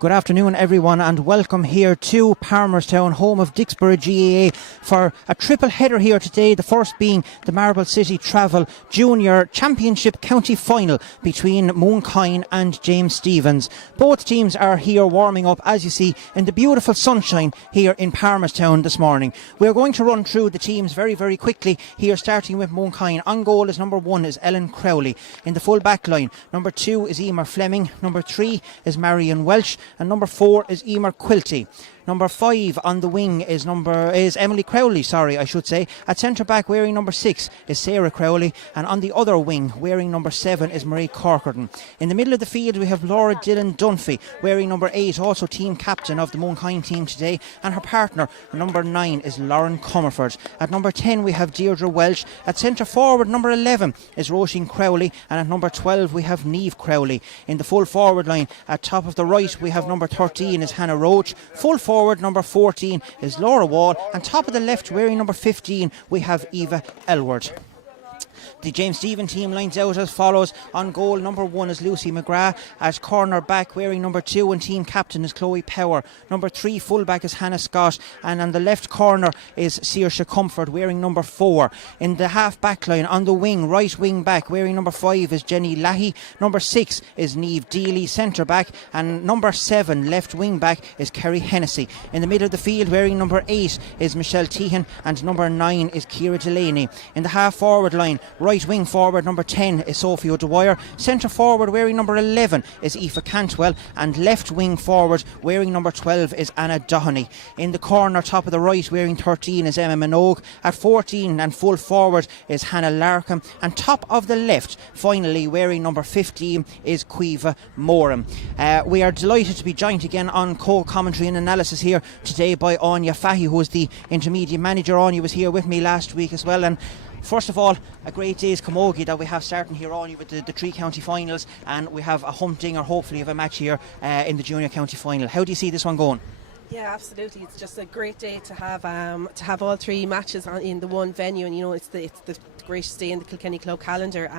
Good afternoon, everyone, and welcome here to Palmerstown, home of Dicksboro GAA, for a triple header here today. The first being the Marble City Travel Junior Championship County Final between Mooncoin and James Stephens. Both teams are here warming up, as you see, in the beautiful sunshine here in Palmerstown this morning. We are going to run through the teams very, very quickly here, starting with Mooncoin. On goal is number 1 is Ellen Crowley. In the full back line, number 2 is Emer Fleming. Number 3 is Marion Welsh. And number 4 is Emer Quilty. Number 5 on the wing is Emily Crowley, At centre back, wearing number 6 is Sarah Crowley, and on the other wing, wearing number 7 is Marie Corkerton. In the middle of the field, we have Laura Dillon Dunphy, wearing number 8, also team captain of the Mooncoin team today, and her partner, number 9, is Lauren Comerford. At number 10, we have Deirdre Welsh. At centre forward, number 11 is Roisin Crowley, and at number 12, we have Niamh Crowley. In the full forward line, at top of the right, we have number 13 is Hannah Roach. Full forward, number 14 is Laura Wall, and top of the left, wearing number 15, we have Eva Elward. The James Stephens team lines out as follows. On goal, number 1 is Lucy McGrath. At corner back, wearing number 2 and team captain is Chloe Power. Number 3 full back is Hannah Scott, and on the left corner is Saoirse Comfort, wearing number 4. In the half back line, on the wing, right wing back, wearing number 5 is Jenny Lahey. Number 6 is Niamh Deely, centre back, and number 7 left wing back is Kerry Hennessy. In the middle of the field, wearing number 8 is Michelle Tehan, and number 9 is Ciara Delaney. In the half forward line, right wing forward, number 10 is Sophie O'Dwyer. Centre forward, wearing number 11 is Aoife Cantwell, and left wing forward, wearing number 12 is Anna Doheny. In the corner, top of the right, wearing 13 is Emma Minogue. At 14 and full forward is Hannah Larkham, and top of the left, finally, wearing number 15 is Quiva Moran. We are delighted to be joined again on co-commentary and analysis here today by Anya Fahy, who is the intermediate manager. Anya was here with me last week as well, and first of all, a great day's camogie that we have starting here on with the 3 county finals, and we have a humdinger, hopefully, of a match here in the junior county final. How do you see this one going? Yeah, absolutely. It's just a great day to have all 3 matches in the one venue, and it's the greatest day in the Kilkenny Club calendar.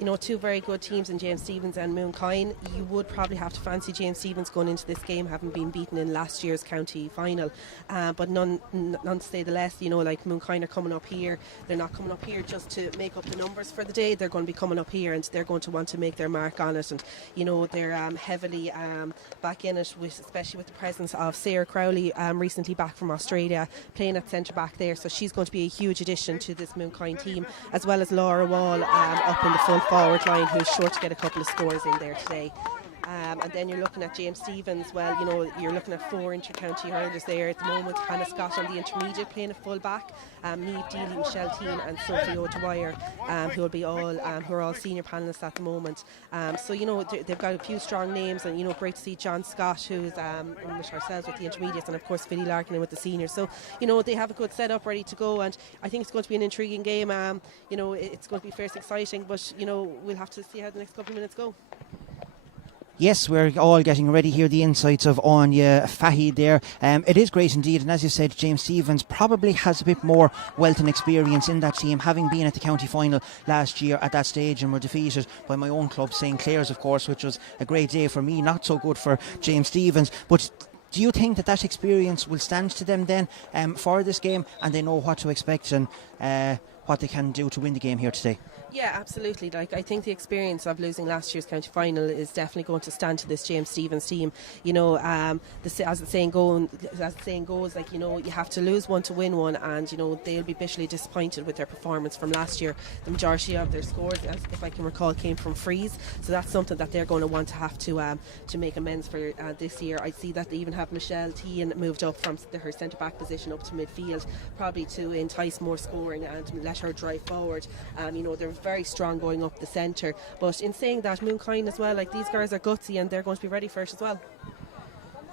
2 very good teams in James Stephens and Mooncoin. You would probably have to fancy James Stephens going into this game, having been beaten in last year's county final. But none to say the less. Like Mooncoin are coming up here. They're not coming up here just to make up the numbers for the day. They're going to be coming up here, and they're going to want to make their mark on it. And they're heavily back in it, especially with the presence of Sarah Crowley, recently back from Australia, playing at centre back there. So she's going to be a huge addition to this Mooncoin team, as well as Laura Wall up in the full forward line, who's sure to get a couple of scores in there today. And then you're looking at James Stephens. Well, you're looking at 4 inter-county hurlers there at the moment. Hannah Scott on the intermediate playing a full back, Niamh Deely, Michelle Teen and Sophie O'Dwyer, who are all senior panellists at the moment. So they've got a few strong names, and great to see John Scott, who's with ourselves with the intermediates, and of course Philly Larkin with the seniors. So they have a good setup ready to go, and I think it's going to be an intriguing game. It's going to be fierce exciting, but we'll have to see how the next couple of minutes go. Yes, we're all getting ready here, the insights of Anya Fahy there. It is great indeed, and as you said, James Stephens probably has a bit more wealth and experience in that team, having been at the county final last year at that stage, and were defeated by my own club, St. Clair's, of course, which was a great day for me, not so good for James Stephens. But do you think that experience will stand to them then for this game, and they know what to expect and what they can do to win the game here today? Yeah, absolutely. I think the experience of losing last year's county final is definitely going to stand to this James Stephens team. As the saying goes, you have to lose one to win one, and they'll be bitterly disappointed with their performance from last year. The majority of their scores, if I can recall, came from frees, so that's something that they're going to want to have to make amends for this year. I see that they even have Michelle Tehan moved up from her centre back position up to midfield, probably to entice more scoring and let her drive forward. They're very strong going up the centre, but in saying that, Mooncoin as well, these girls are gutsy, and they're going to be ready for it as well.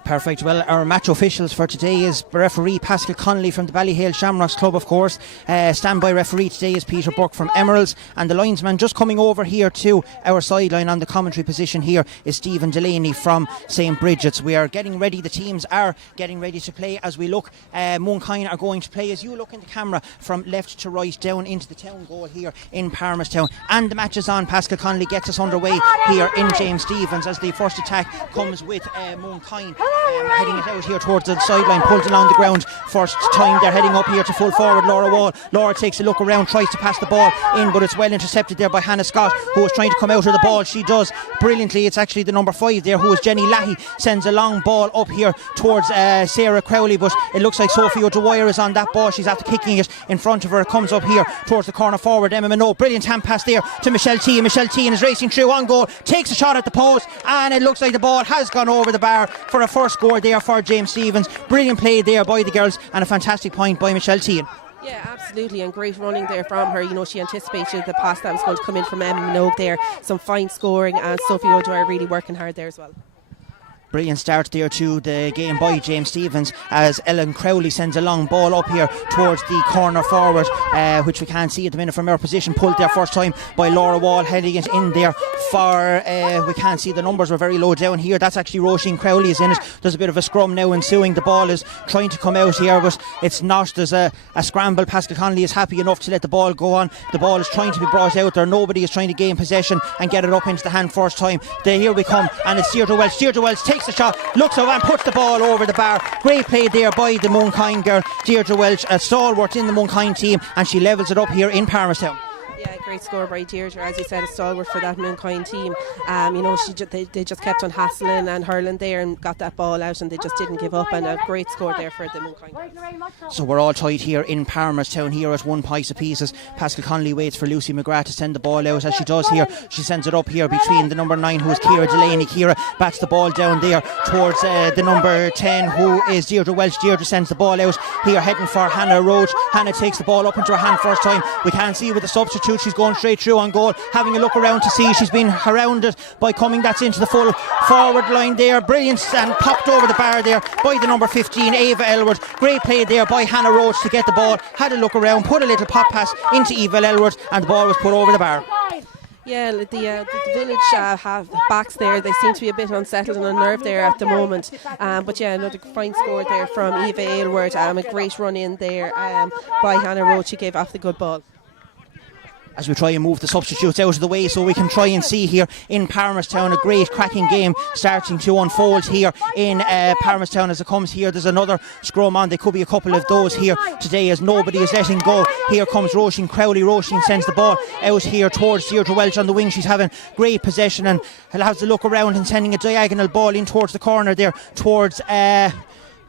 Perfect. Well, our match officials for today is referee Pascal Connolly from the Ballyhale Shamrocks Club, of course. Standby referee today is Peter Burke from Emeralds, and the linesman just coming over here to our sideline on the commentary position here is Stephen Delaney from St. Bridget's. We are getting ready, the teams are getting ready to play as we look. Mooncoin are going to play as you look in the camera from left to right down into the town goal here in Palmerstown, and the match is on. Pascal Connolly gets us underway here in James Stephens as the first attack comes with Mooncoin. Heading it out here towards the sideline, pulled along the ground. First time they're heading up here to full forward. Laura Wall. Laura takes a look around, tries to pass the ball in, but it's well intercepted there by Hannah Scott, who is trying to come out of the ball. She does brilliantly. It's actually the number 5 there, who is Jenny Lahey, sends a long ball up here towards Sarah Crowley, but it looks like Sophie O'Dwyer is on that ball. She's after kicking it in front of her. It comes up here towards the corner forward. Emma Minogue, brilliant hand pass there to Michelle T. Michelle T is racing through on goal, takes a shot at the post, and it looks like the ball has gone over the bar for a first score there for James Stephens. Brilliant play there by the girls, and a fantastic point by Michelle Tehan. Yeah, absolutely, and great running there from her. You know, she anticipated the pass that was going to come in from Emma Minogue there. Some fine scoring, and Sophie O'Dwyer really working hard there as well. Brilliant start there to the game by James Stephens as Ellen Crowley sends a long ball up here towards the corner forward, which we can't see at the minute from our position. Pulled there first time by Laura Wall, heading it in there for, we can't see, the numbers were very low down here. That's actually Roisin Crowley is in it. There's a bit of a scrum now ensuing. The ball is trying to come out here, but it's not. There's a scramble. Pascal Connolly is happy enough to let the ball go on. The ball is trying to be brought out there. Nobody is trying to gain possession and get it up into the hand first time. Here we come, and it's Deirdre Welch. Deirdre Welch takes the shot, looks over and puts the ball over the bar. Great play there by the Mooncoin girl, Deirdre Welch, a stalwart in the Mooncoin team, and she levels it up here in Palmerstown. Yeah, great score by Deirdre, as you said, a stalwart for that Mooncoin team. You know, they just kept on hassling and hurling there and got that ball out, and they just didn't give up, and a great score there for the Mooncoin girls. So we're all tied here in Palmerstown here at 1 point apiece. Pascal Connolly waits for Lucy McGrath to send the ball out, as she does here. She sends it up here between the number 9, who is Ciara Delaney. Ciara bats the ball down there towards the number 10, who is Deirdre Welch. Deirdre sends the ball out here, heading for Hannah Roach. Hannah takes the ball up into her hand first time. We can't see with the substitute. She's going straight through on goal, having a look around to see. She's been surrounded by coming. That's into the full forward line there. Brilliant, and popped over the bar there by the number 15, Ava Elwood. Great play there by Hannah Roach to get the ball. Had a look around, put a little pop pass into Eva Elwood, and the ball was put over the bar. Yeah, the village have backs there. They seem to be a bit unsettled and unnerved there at the moment. But yeah, another fine score there from Eva Aylward. A great run in there by Hannah Roach. She gave off the good ball. As we try and move the substitutes out of the way so we can try and see here in Palmerstown a great cracking game starting to unfold here in Palmerstown as it comes here. There's another scrum on. There could be a couple of those here today as nobody is letting go. Here comes Roisin Crowley. Roisin sends the ball out here towards Deirdre Welch on the wing. She's having great possession and has a look around and sending a diagonal ball in towards the corner there towards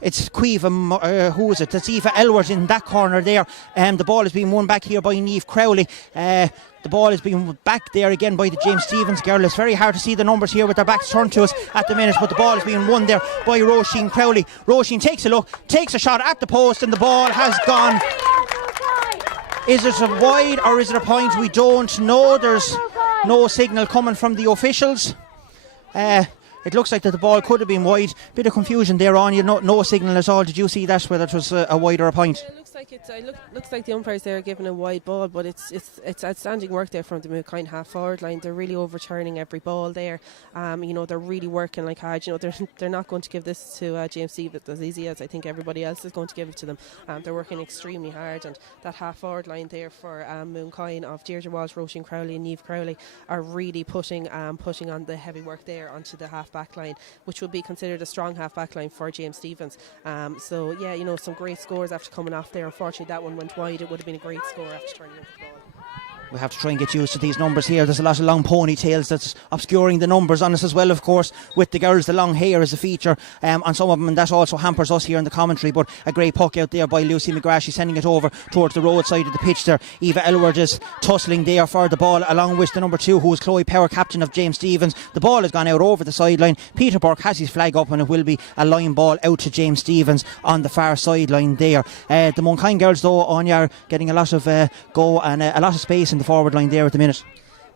it's Quiva, who is it? That's Eva Elwood in that corner there. The ball is being won back here by Niamh Crowley. The ball is being back there again by the James Stephens girl. It's very hard to see the numbers here with their backs turned to us at the minute, but the ball is being won there by Roisin Crowley. Roisin takes a look, takes a shot at the post, and the ball has gone. Is it a wide or is it a point? We don't know. There's no signal coming from the officials. It looks like that the ball could have been wide. Bit of confusion there on you. No signal at all. Did you see that, whether it was a wide or a point? It looks like the umpires there are giving a wide ball, but it's outstanding work there from the Mooncoin half forward line. They're really overturning every ball there. You know, they're really working like hard. You know, they're not going to give this to James Stephens as easy as I think everybody else is going to give it to them. They're working extremely hard, and that half forward line there for Mooncoin of Deirdre Walsh, Roisin Crowley and Niamh Crowley are really pushing on the heavy work there onto the half back line, which would be considered a strong half back line for James Stephens. So yeah, you know, some great scores after coming off there. Unfortunately that one went wide. It would have been a great score after turning over the ball. We have to try and get used to these numbers here. There's a lot of long ponytails that's obscuring the numbers on us as well, of course, with the girls. The long hair is a feature on some of them, and that also hampers us here in the commentary. But a great puck out there by Lucy McGrath. She's sending it over towards the road side of the pitch there. Eva Elwood is tussling there for the ball along with the number 2, who is Chloe Power, captain of James Stephens. The ball has gone out over the sideline. Peter Burke has his flag up, and it will be a line ball out to James Stephens on the far sideline there. The Mooncoin girls, though, Anya, are getting a lot of go and a lot of space in the forward line there at the minute.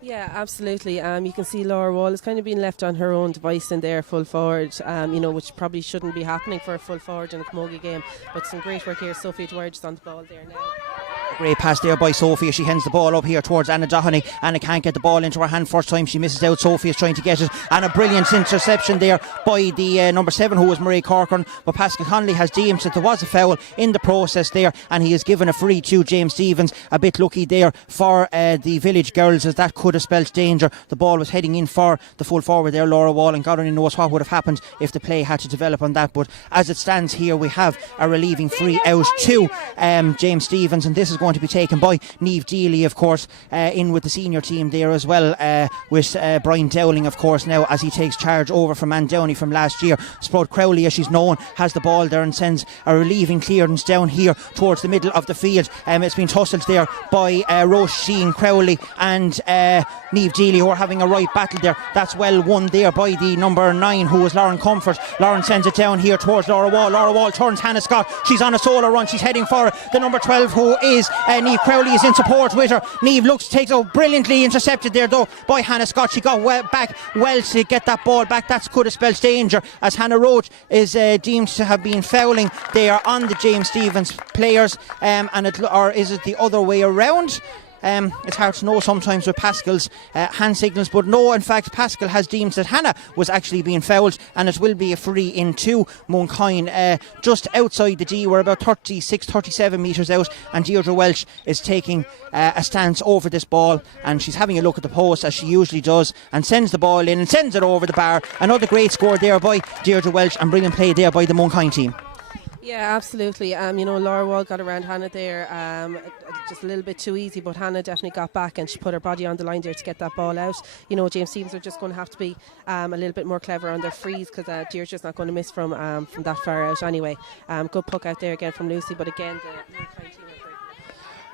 Yeah, absolutely. You can see Laura Wall has kind of been left on her own device in there, full forward, which probably shouldn't be happening for a full forward in a camogie game. But some great work here. Sophie Dwyer just on the ball there now. Great pass there by Sophie. She hands the ball up here towards Anna Doheny. Anna can't get the ball into her hand first time. She misses out. Sophie is trying to get it. And a brilliant interception there by the number 7, who was Marie Corcoran. But Pascal Connolly has deemed that there was a foul in the process there, and he has given a free to James Stevens. A bit lucky there for the Village girls, as that could have spelt danger. The ball was heading in for the full forward there, Laura Wall, and God only knows what would have happened if the play had to develop on that. But as it stands here, we have a relieving free out to James Stevens, and this is going to be taken by Niamh Deely, of course, in with the senior team there as well, with Brian Dowling, of course, now as he takes charge over from Ann Downey from last year. Sprout Crowley, as she's known, has the ball there and sends a relieving clearance down here towards the middle of the field. It's been tussled there by Roisin Crowley and Niamh Deely, who are having a right battle there. That's well won there by the number 9, who was Lauren Comfort. Lauren sends it down here towards Laura Wall. Laura Wall turns Hannah Scott. She's on a solo run. She's heading for it. The number 12, who is Niamh Crowley, is in support with her. Niamh takes out, brilliantly intercepted there though by Hannah Scott. She got back well to get that ball back. That could have spelled danger, as Hannah Roach is deemed to have been fouling there on the James Stevens players, or is it the other way around? It's hard to know sometimes with Pascal's hand signals, but no, in fact Pascal has deemed that Hannah was actually being fouled, and it will be a free in to Mooncoin, just outside the D. We're about 37 metres out, and Deirdre Welch is taking a stance over this ball, and she's having a look at the post, as she usually does, and sends the ball in and sends it over the bar. Another great score there by Deirdre Welch, and brilliant play there by the Mooncoin team. Yeah, absolutely. Laura Wall got around Hannah there, just a little bit too easy, but Hannah definitely got back and she put her body on the line there to get that ball out. James Stevens are just going to have to be a little bit more clever on their frees, because Deirdre's not going to miss from that far out anyway. Good puck out there again from Lucy, but again the Mooncoin team.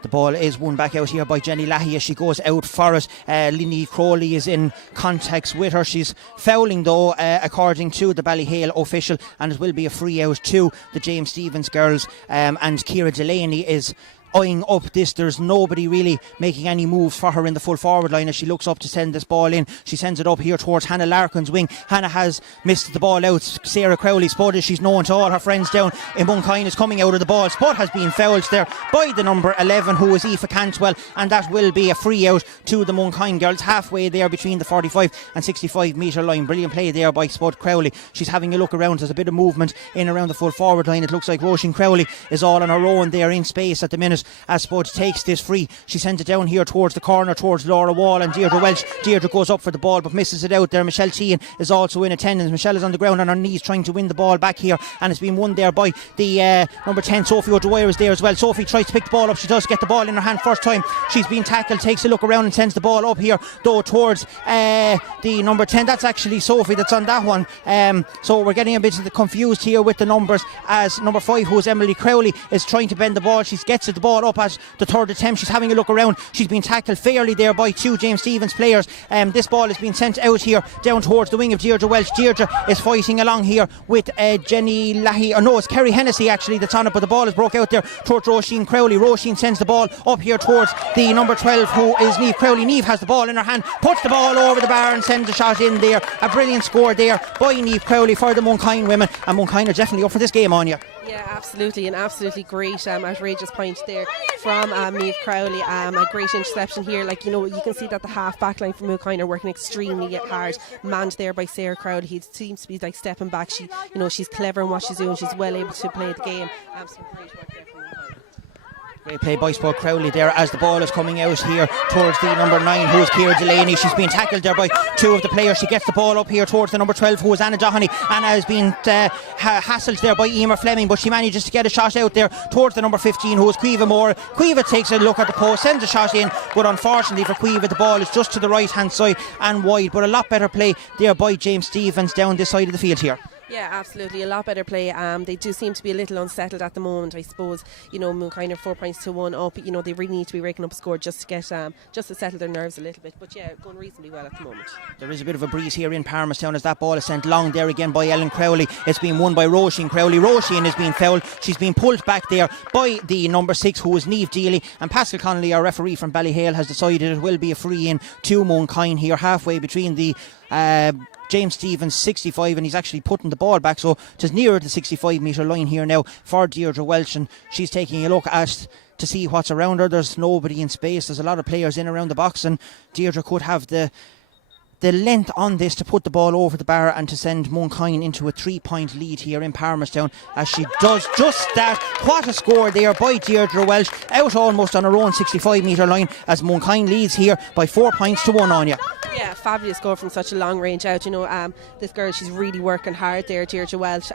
The ball is won back out here by Jenny Lahey as she goes out for it. Lindy Crowley is in contact with her. She's fouling though, according to the Ballyhale official, and it will be a free out to the James Stevens girls. And Ciara Delaney is eyeing up this. There's nobody really making any moves for her in the full forward line as she looks up to send this ball in. She sends it up here towards Hannah Larkin's wing. Hannah has missed the ball out. Sarah Crowley, Spud, as she's known to all her friends down in Mooncoin, is coming out of the ball. Spud has been fouled there by the number 11, who is Aoife Cantwell, and that will be a free out to the Mooncoin girls, halfway there between the 45 and 65 metre line. Brilliant play there by Spud Crowley. She's having a look around. There's a bit of movement in around the full forward line. It looks like Roisin Crowley is all on her own there in space at the minute as Spud takes this free. She sends it down here towards the corner towards Laura Wall and Deirdre Welch. Deirdre goes up for the ball but misses it out there. Michelle Sheehan is also in attendance. Michelle is on the ground on her knees trying to win the ball back here, and it's been won there by the number 10, Sophie O'Dwyer, is there as well. Sophie tries to pick the ball up. She does get the ball in her hand first time. She's been tackled, takes a look around and sends the ball up here though towards the number 10. That's actually Sophie that's on that one. So we're getting a bit confused here with the numbers, as number 5, who is Emily Crowley, is trying to bend the ball. She gets the ball up as the third attempt. She's having a look around. She's been tackled fairly there by 2 James Stevens players. This ball has been sent out here down towards the wing of Deirdre Welch. Deirdre is fighting along here with Jenny Lahey, or no, it's Kerry Hennessy actually that's on it, but the ball is broke out there towards Roisin Crowley. Roisin sends the ball up here towards the number 12, who is Niamh Crowley. Niamh has the ball in her hand, puts the ball over the bar and sends a shot in there. A brilliant score there by Niamh Crowley for the Mooncoin women, and Mooncoin are definitely up for this game, Anya. Yeah, absolutely, an absolutely great outrageous point there from Niamh Crowley. A great interception here. You can see that the half back line from Mooncoin are working extremely hard, manned there by Sarah Crowley. He seems to be stepping back. She's clever in what she's doing. She's well able to play the game. Some great work there from Mooncoin. Great play by Spud Crowley there as the ball is coming out here towards the number 9, who is Ciara Delaney. She's been tackled there by 2 of the players. She gets the ball up here towards the number 12, who is Anna Doheny. Anna has been hassled there by Emer Fleming, but she manages to get a shot out there towards the number 15, who is Quiva Moore. Quiva takes a look at the post, sends a shot in, but unfortunately for Quiva, the ball is just to the right hand side and wide. But a lot better play there by James Stevens down this side of the field here. Yeah, absolutely. A lot better play. They do seem to be a little unsettled at the moment, I suppose. Mooncoin are 4 points to 1 up. They really need to be raking up a score just to get just to settle their nerves a little bit. But yeah, going reasonably well at the moment. There is a bit of a breeze here in Palmerstown as that ball is sent long there again by Ellen Crowley. It's been won by Roisin Crowley. Roisin has been fouled. She's been pulled back there by the number 6, who is Niamh Deely. And Pascal Connolly, our referee from Ballyhale, has decided it will be a free in to Mooncoin here, halfway between the James Stevens 65, and he's actually putting the ball back, so it is nearer the 65 metre line here now for Deirdre Welch, and she's taking a look at to see what's around her. There's nobody in space. There's a lot of players in around the box, and Deirdre could have the length on this to put the ball over the bar and to send Mooncoin into a 3-point lead here in Palmerstown, as she does just that. What a score there by Deirdre Welch, out almost on her own 65 metre line, as Mooncoin leads here by 4 points to 1 on you. Yeah, fabulous score from such a long range out. This girl, she's really working hard there, Deirdre Welch.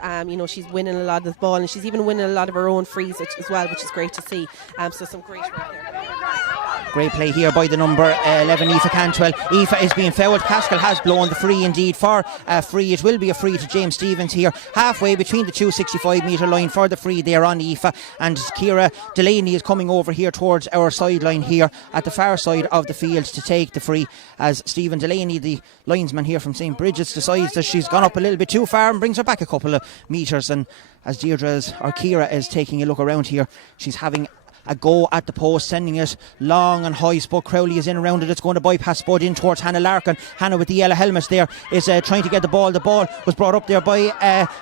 She's winning a lot of the ball, and she's even winning a lot of her own frees as well, which is great to see. So some great work there. Great play here by the number 11, Aoife Cantwell. Aoife is being fouled. Pascal has blown the free indeed for a free. It will be a free to James Stevens here, halfway between the 265 metre line for the free there on Aoife. And Ciara Delaney is coming over here towards our sideline here at the far side of the field to take the free, as Stephen Delaney, the linesman here from St. Bridget's, decides that she's gone up a little bit too far and brings her back a couple of metres. And as Ciara is taking a look around here, she's having a go at the post, sending it long and high. Spud Crowley is in around it. It's going to bypass Spud in towards Hannah Larkin. Hannah with the yellow helmet there is trying to get the ball. The ball was brought up there by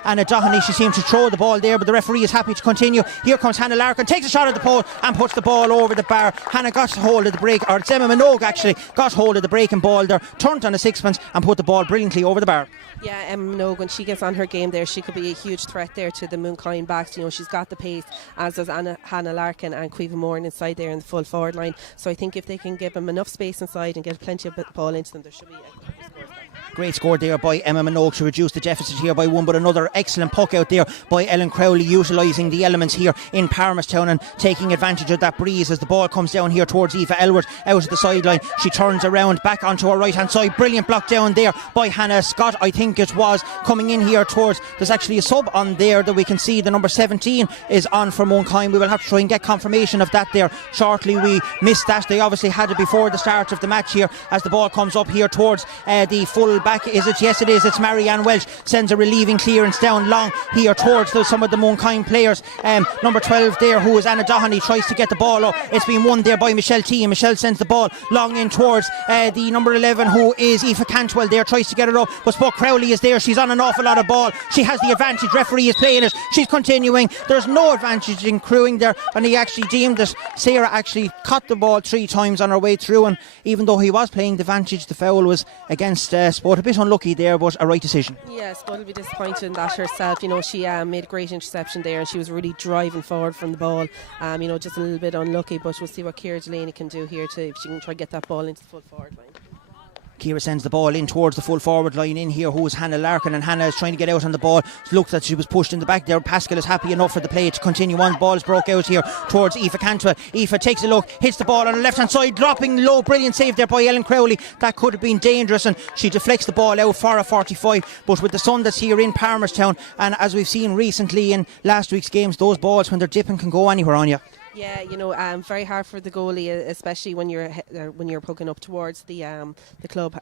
Anna Doherty. She seems to throw the ball there, but the referee is happy to continue. Here comes Hannah Larkin, takes a shot at the post and puts the ball over the bar. Hannah got hold of the break, or it's Emma Minogue actually got hold of the breaking ball there, turned on a sixpence and put the ball brilliantly over the bar. Yeah, Emma Minogue, when she gets on her game there, she could be a huge threat there to the Mooncoin backs. She's got the pace, as does Hannah Larkin and Caoimhe Moran inside there in the full forward line. So I think if they can give them enough space inside and get plenty of ball into them, there should be a couple of scores there. Great score there by Emma Minogue to reduce the deficit here by 1, but another excellent puck out there by Ellen Crowley, utilising the elements here in Palmerstown and taking advantage of that breeze as the ball comes down here towards Aoife Elwood out of the sideline. She turns around back onto her right hand side. Brilliant block down there by Hannah Scott, I think it was, coming in here towards, there's actually a sub on there that we can see. The number 17 is on for Mooncoin. We will have to try and get confirmation of that there shortly. We missed that. They obviously had it before the start of the match here, as the ball comes up here towards the full back. Is it? Yes, it is. It's Marianne Welch, sends a relieving clearance down long here towards some of the Mooncoin players. Number 12 there, who is Anna Doherty, tries to get the ball up. It's been won there by Michelle T. Michelle sends the ball long in towards the number 11, who is Aoife Cantwell there, tries to get it up, but Spud Crowley is there. She's on an awful lot of ball. She has the advantage. Referee is playing it. She's continuing. There's no advantage in crewing there, and he actually deemed that Sarah actually caught the ball 3 times on her way through, and even though he was playing the advantage, the foul was against Spud. A bit unlucky there, but a right decision. Yeah, Spud will be disappointed in that herself. She made a great interception there, and she was really driving forward from the ball. Just a little bit unlucky, but we'll see what Ciara Delaney can do here if she can try to get that ball into the full forward line. Ciara sends the ball in towards the full forward line in here, who is Hannah Larkin, and Hannah is trying to get out on the ball. Looked that she was pushed in the back there. Pascal is happy enough for the play to continue on. The ball is broke out here towards Aoife Cantwell. Aoife takes a look, hits the ball on the left hand side, dropping low. Brilliant save there by Ellen Crowley. That could have been dangerous, and she deflects the ball out for a 45. But with the sun that's here in Palmerstown, and as we've seen recently in last week's games, those balls when they're dipping can go anywhere on you. Yeah, very hard for the goalie, especially when you're poking up towards the club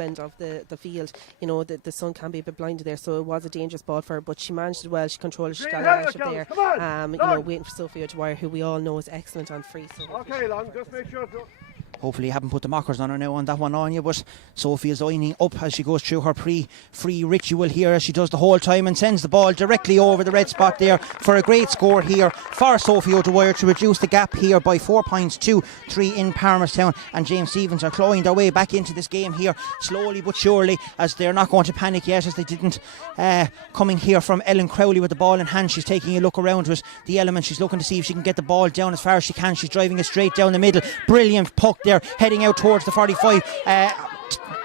end of the field. The sun can be a bit blinded there, so it was a dangerous ball for her, but she managed it well. She controlled it. She got it out of there. Waiting for Sophie O'Dwyer, who we all know is excellent on free. So okay, Long, just make sure. Hopefully you haven't put the mockers on her now on that one on you, but Sophie is lining up as she goes through her pre-free ritual here, as she does the whole time, and sends the ball directly over the red spot there for a great score here for Sophie O'Dwyer to reduce the gap here by 4 points to 3 in Palmerstown. And James Stevens are clawing their way back into this game here slowly but surely, as they're not going to panic yet, as they didn't coming here from Ellen Crowley with the ball in hand. She's taking a look around with the element. She's looking to see if she can get the ball down as far as she can. She's driving it straight down the middle. Brilliant puck there, heading out towards the 45.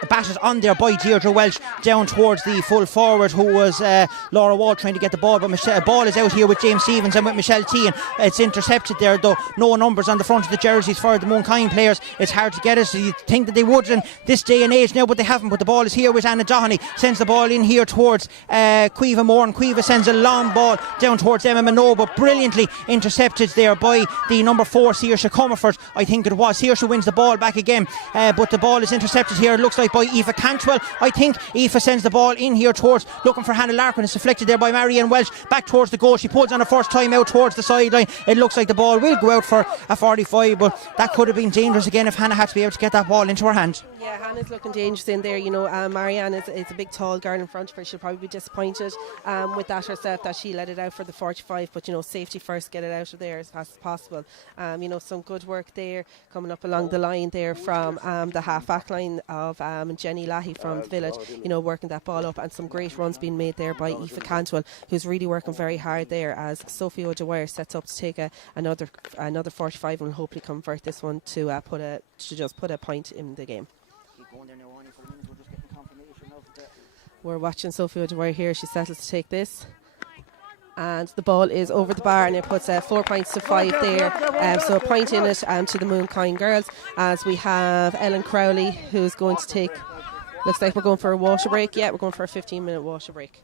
batted on there by Deirdre Welch down towards the full forward, who was Laura Wall, trying to get the ball, but ball is out here with James Stevens and with Michelle T, and it's intercepted there, though no numbers on the front of the jerseys for the Mooncoin players. It's hard to get it, so you'd think that they would in this day and age now, but they haven't. But the ball is here with Anna Doheny, sends the ball in here towards Cueva Moore, and Cueva sends a long ball down towards Emma Minogue, but brilliantly intercepted there by the number 4 Saoirse Comerford, I think it was. Saoirse wins the ball back again, but the ball is intercepted here, it looks like, by Aoife Cantwell. I think Aoife sends the ball in here towards, looking for Hannah Larkin. It's deflected there by Marianne Welch, back towards the goal. She pulls on her first time out towards the sideline. It looks like the ball will go out for a 45, but that could have been dangerous again if Hannah had to be able to get that ball into her hand. Yeah, Hannah's looking dangerous in there. Marianne is a big tall girl in front of her. She'll probably be disappointed with that herself, that she let it out for the 45, but safety first, get it out of there as fast as possible. Some good work there coming up along the line there from the half back line of Jenny Lahey from the village, working that ball up, and some great runs being made there by Aoife Cantwell, who's really working very hard there, as Sophie O'Dwyer sets up to take another 45 and will hopefully convert this one to just put a point in the game. We're watching Sophie O'Dwyer here. She settles to take this, and the ball is over the bar, and it puts 4 points to 5 there. So a point in it to the Mooncoin girls, as we have Ellen Crowley, who's going to take, looks like we're going for a water break. Yeah, we're going for a 15-minute water break.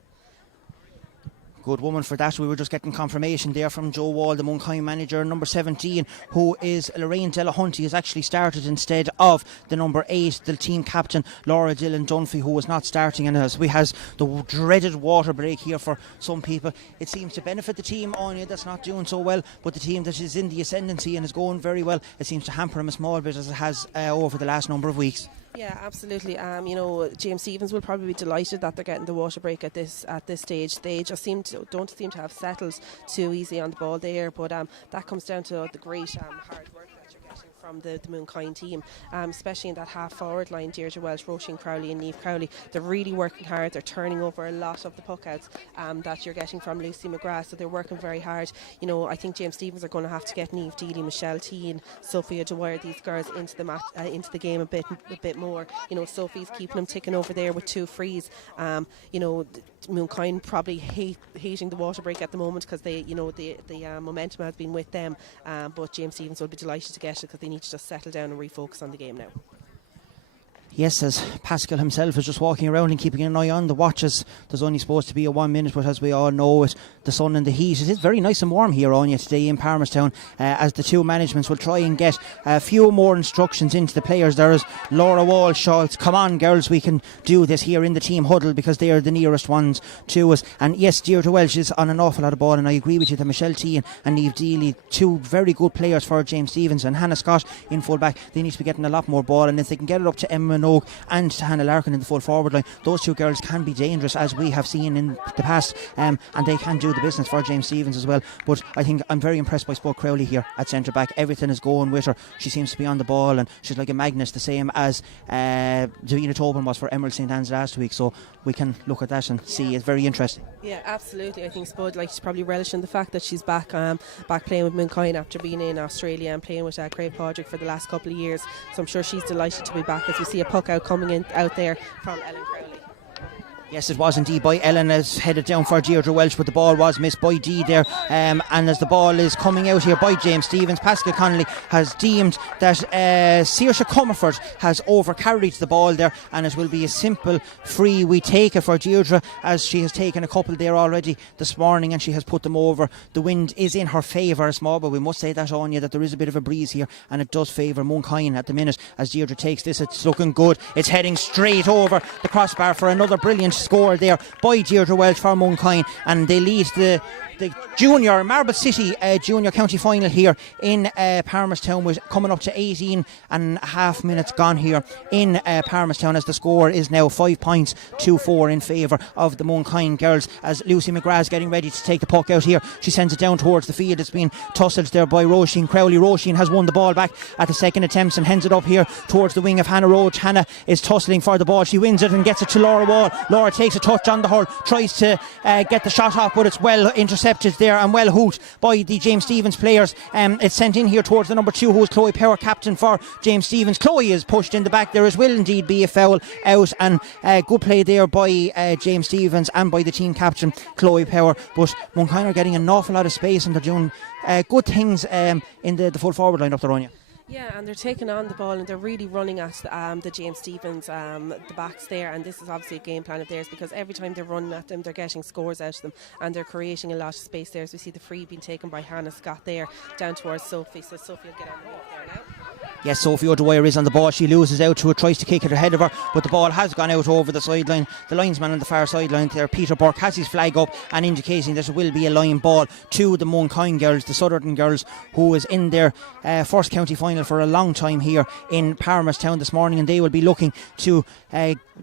Good woman for that. We were just getting confirmation there from Joe Wall, the Mooncoin manager. Number 17, who is Lorraine Delahunty, has actually started instead of the number 8, the team captain Laura Dillon Dunphy, who was not starting. And as we has the dreaded water break here for some people, it seems to benefit the team, Anya, that's not doing so well, but the team that is in the ascendancy and is going very well, it seems to hamper them a small bit, as it has over the last number of weeks. Yeah, absolutely. James Stevens will probably be delighted that they're getting the water break at this stage. They just don't seem to have settled too easy on the ball there, but that comes down to the great hard work that you're getting from the Mooncoin team, especially in that half forward line. Deirdre Welch, Roisin Crowley and Niamh Crowley, they're really working hard. They're turning over a lot of the puck outs that you're getting from Lucy McGrath, so they're working very hard. I think James Stevens are going to have to get Niamh Deely, Michelle T and Sophia Dwyer, these girls, into the match, into the game a bit more. Sophie's keeping them ticking over there with 2 frees. Mooncoin probably hating the water break at the moment, because the momentum has been with them, but James Stevens will be delighted to get it, because they need to just settle down and refocus on the game now. Yes, as Pascal himself is just walking around and keeping an eye on the watches. There's only supposed to be a 1 minute, but as we all know, with the sun and the heat, it is very nice and warm here, Anya, today in Palmerstown, as the two managements will try and get a few more instructions into the players. There is Laura Wall shouts, "Come on girls, we can do this," here in the team huddle, because they are the nearest ones to us. And yes, Deirdre Welch is on an awful lot of ball, and I agree with you that Michelle T and Niamh Deely, 2 very good players for James Stevens, and Hannah Scott in full back, they need to be getting a lot more ball, and if they can get it up to Emma Minogue and to Hannah Larkin in the full forward line, those 2 girls can be dangerous, as we have seen in the past, and they can do the business for James Stevens as well. But I think I'm very impressed by Spud Crowley here at centre back. Everything is going with her. She seems to be on the ball, and she's like a magnet, the same as Davina Tobin was for Emerald St Anne's last week, so we can look at that and see. It's very interesting. Yeah, absolutely. I think Spud, she's probably relishing the fact that she's back playing with Mooncoin after being in Australia and playing with Craig Podrick for the last couple of years, so I'm sure she's delighted to be back, as we see a puck out coming in out there from Ellen Crowley. Yes, it was indeed by Ellen, as headed down for Deirdre Welch, but the ball was missed by Dee there. And as the ball is coming out here by James Stevens, Pascal Connolly has deemed that Saoirse Comerford has overcarried the ball there, and it will be a simple free. We take it for Deirdre, as she has taken a couple there already this morning, and she has put them over. The wind is in her favour a small, but we must say that, Anya, that there is a bit of a breeze here, and it does favour Mooncoin at the minute. As Deirdre takes this, it's looking good. It's heading straight over the crossbar for another brilliant score there by Deirdre Welch for Mooncoin, and they lead the junior Marble City junior county final here in Palmerstown, with coming up to 18 and a half minutes gone here in Palmerstown, as the score is now 5 points to 4 in favour of the Mooncoin girls, as Lucy McGrath is getting ready to take the puck out here. She sends it down towards the field. It's been tussled there by Roisin Crowley. Roisin has won the ball back at the second attempt and hands it up here towards the wing of Hannah Roach. Hannah is tussling for the ball. She wins it and gets it to Laura Wall. Laura takes a touch on the hurl, tries to get the shot off, but it's well intercepted intercepted there and well hooked by the James Stephens players. It's sent in here towards the number 2, who is Chloe Power, captain for James Stephens. Chloe is pushed in the back. There will indeed be a foul out, and good play there by James Stephens and by the team captain Chloe Power. But Mooncoin are getting an awful lot of space, and they're doing good things in the full forward line up there, Anya. Yeah, and they're taking on the ball and they're really running at the James Stephens, the backs there, and this is obviously a game plan of theirs, because every time they're running at them, they're getting scores out of them and they're creating a lot of space there. As we see the free being taken by Hannah Scott there down towards Sophie, so Sophie will get on the ball there now. Yes, Sophie O'Dwyer is on the ball. She loses out to it, tries to kick it ahead of her, but the ball has gone out over the sideline. The linesman on the far sideline there, Peter Burke, has his flag up and indicating that there will be a line ball to the Mooncoin girls, the Southern girls, who is in their first county final for a long time here in Palmerstown this morning, and they will be looking to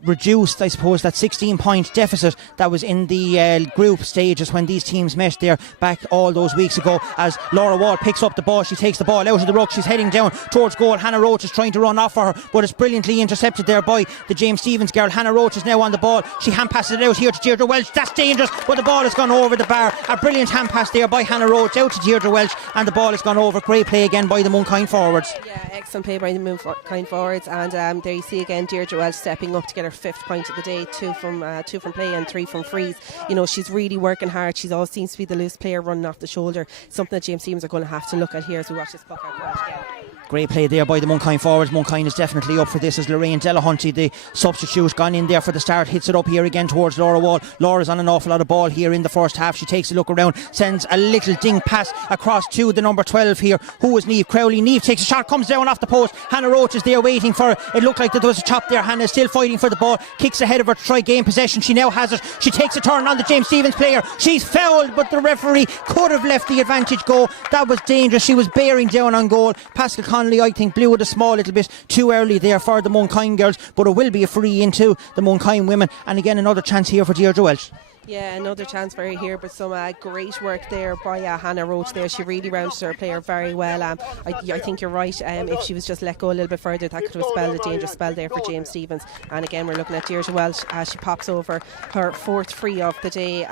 reduce, I suppose, that 16-point deficit that was in the group stages when these teams met there back all those weeks ago. As Laura Wall picks up the ball, she takes the ball out of the ruck, she's heading down towards goal. Hannah Roach is trying to run off for her, but it's brilliantly intercepted there by the James Stephens girl. Hannah Roach is now on the ball. She hand passes it out here to Deirdre Welch. That's dangerous, but the ball has gone over the bar. A brilliant hand pass there by Hannah Roach out to Deirdre Welch, and the ball has gone over. Great play again by the Mooncoin forwards. Yeah, excellent play by the Mooncoin forwards, and there you see again Deirdre Welch stepping up to get her 5th point of the day, 2 from play and 3 from frees. You know, she's really working hard. She's always seems to be the loose player running off the shoulder, something that James Stephens are going to have to look at here as we watch this puck out again. Great play there by the Mooncoin forwards. Mooncoin is definitely up for this, as Lorraine Delahunty, the substitute, gone in there for the start, hits it up here again towards Laura Wall. Laura's on an awful lot of ball here in the first half. She takes a look around, sends a little ding pass across to the number 12 here, who is Niamh Crowley. Niamh takes a shot, comes down off the post. Hannah Roach is there waiting for it. It looked like there was a chop there. Hannah is still fighting for the ball, kicks ahead of her to try gain possession. She now has it. She takes a turn on the James Stephens player. She's fouled, but the referee could have left the advantage go. That was dangerous. She was bearing down on goal. Pascal Connolly, I think, blew it a small little bit too early there for the Mooncoin girls, but it will be a free into the Mooncoin women, and again another chance here for Deirdre Welch. Yeah, another chance for her here, but some great work there by Hannah Roach there. She really rounded her player very well. I think you're right. If she was just let go a little bit further, that could have spelled a dangerous spell there for James Stephens. And again, we're looking at Deirdre Welch as she pops over her 4th free of the day.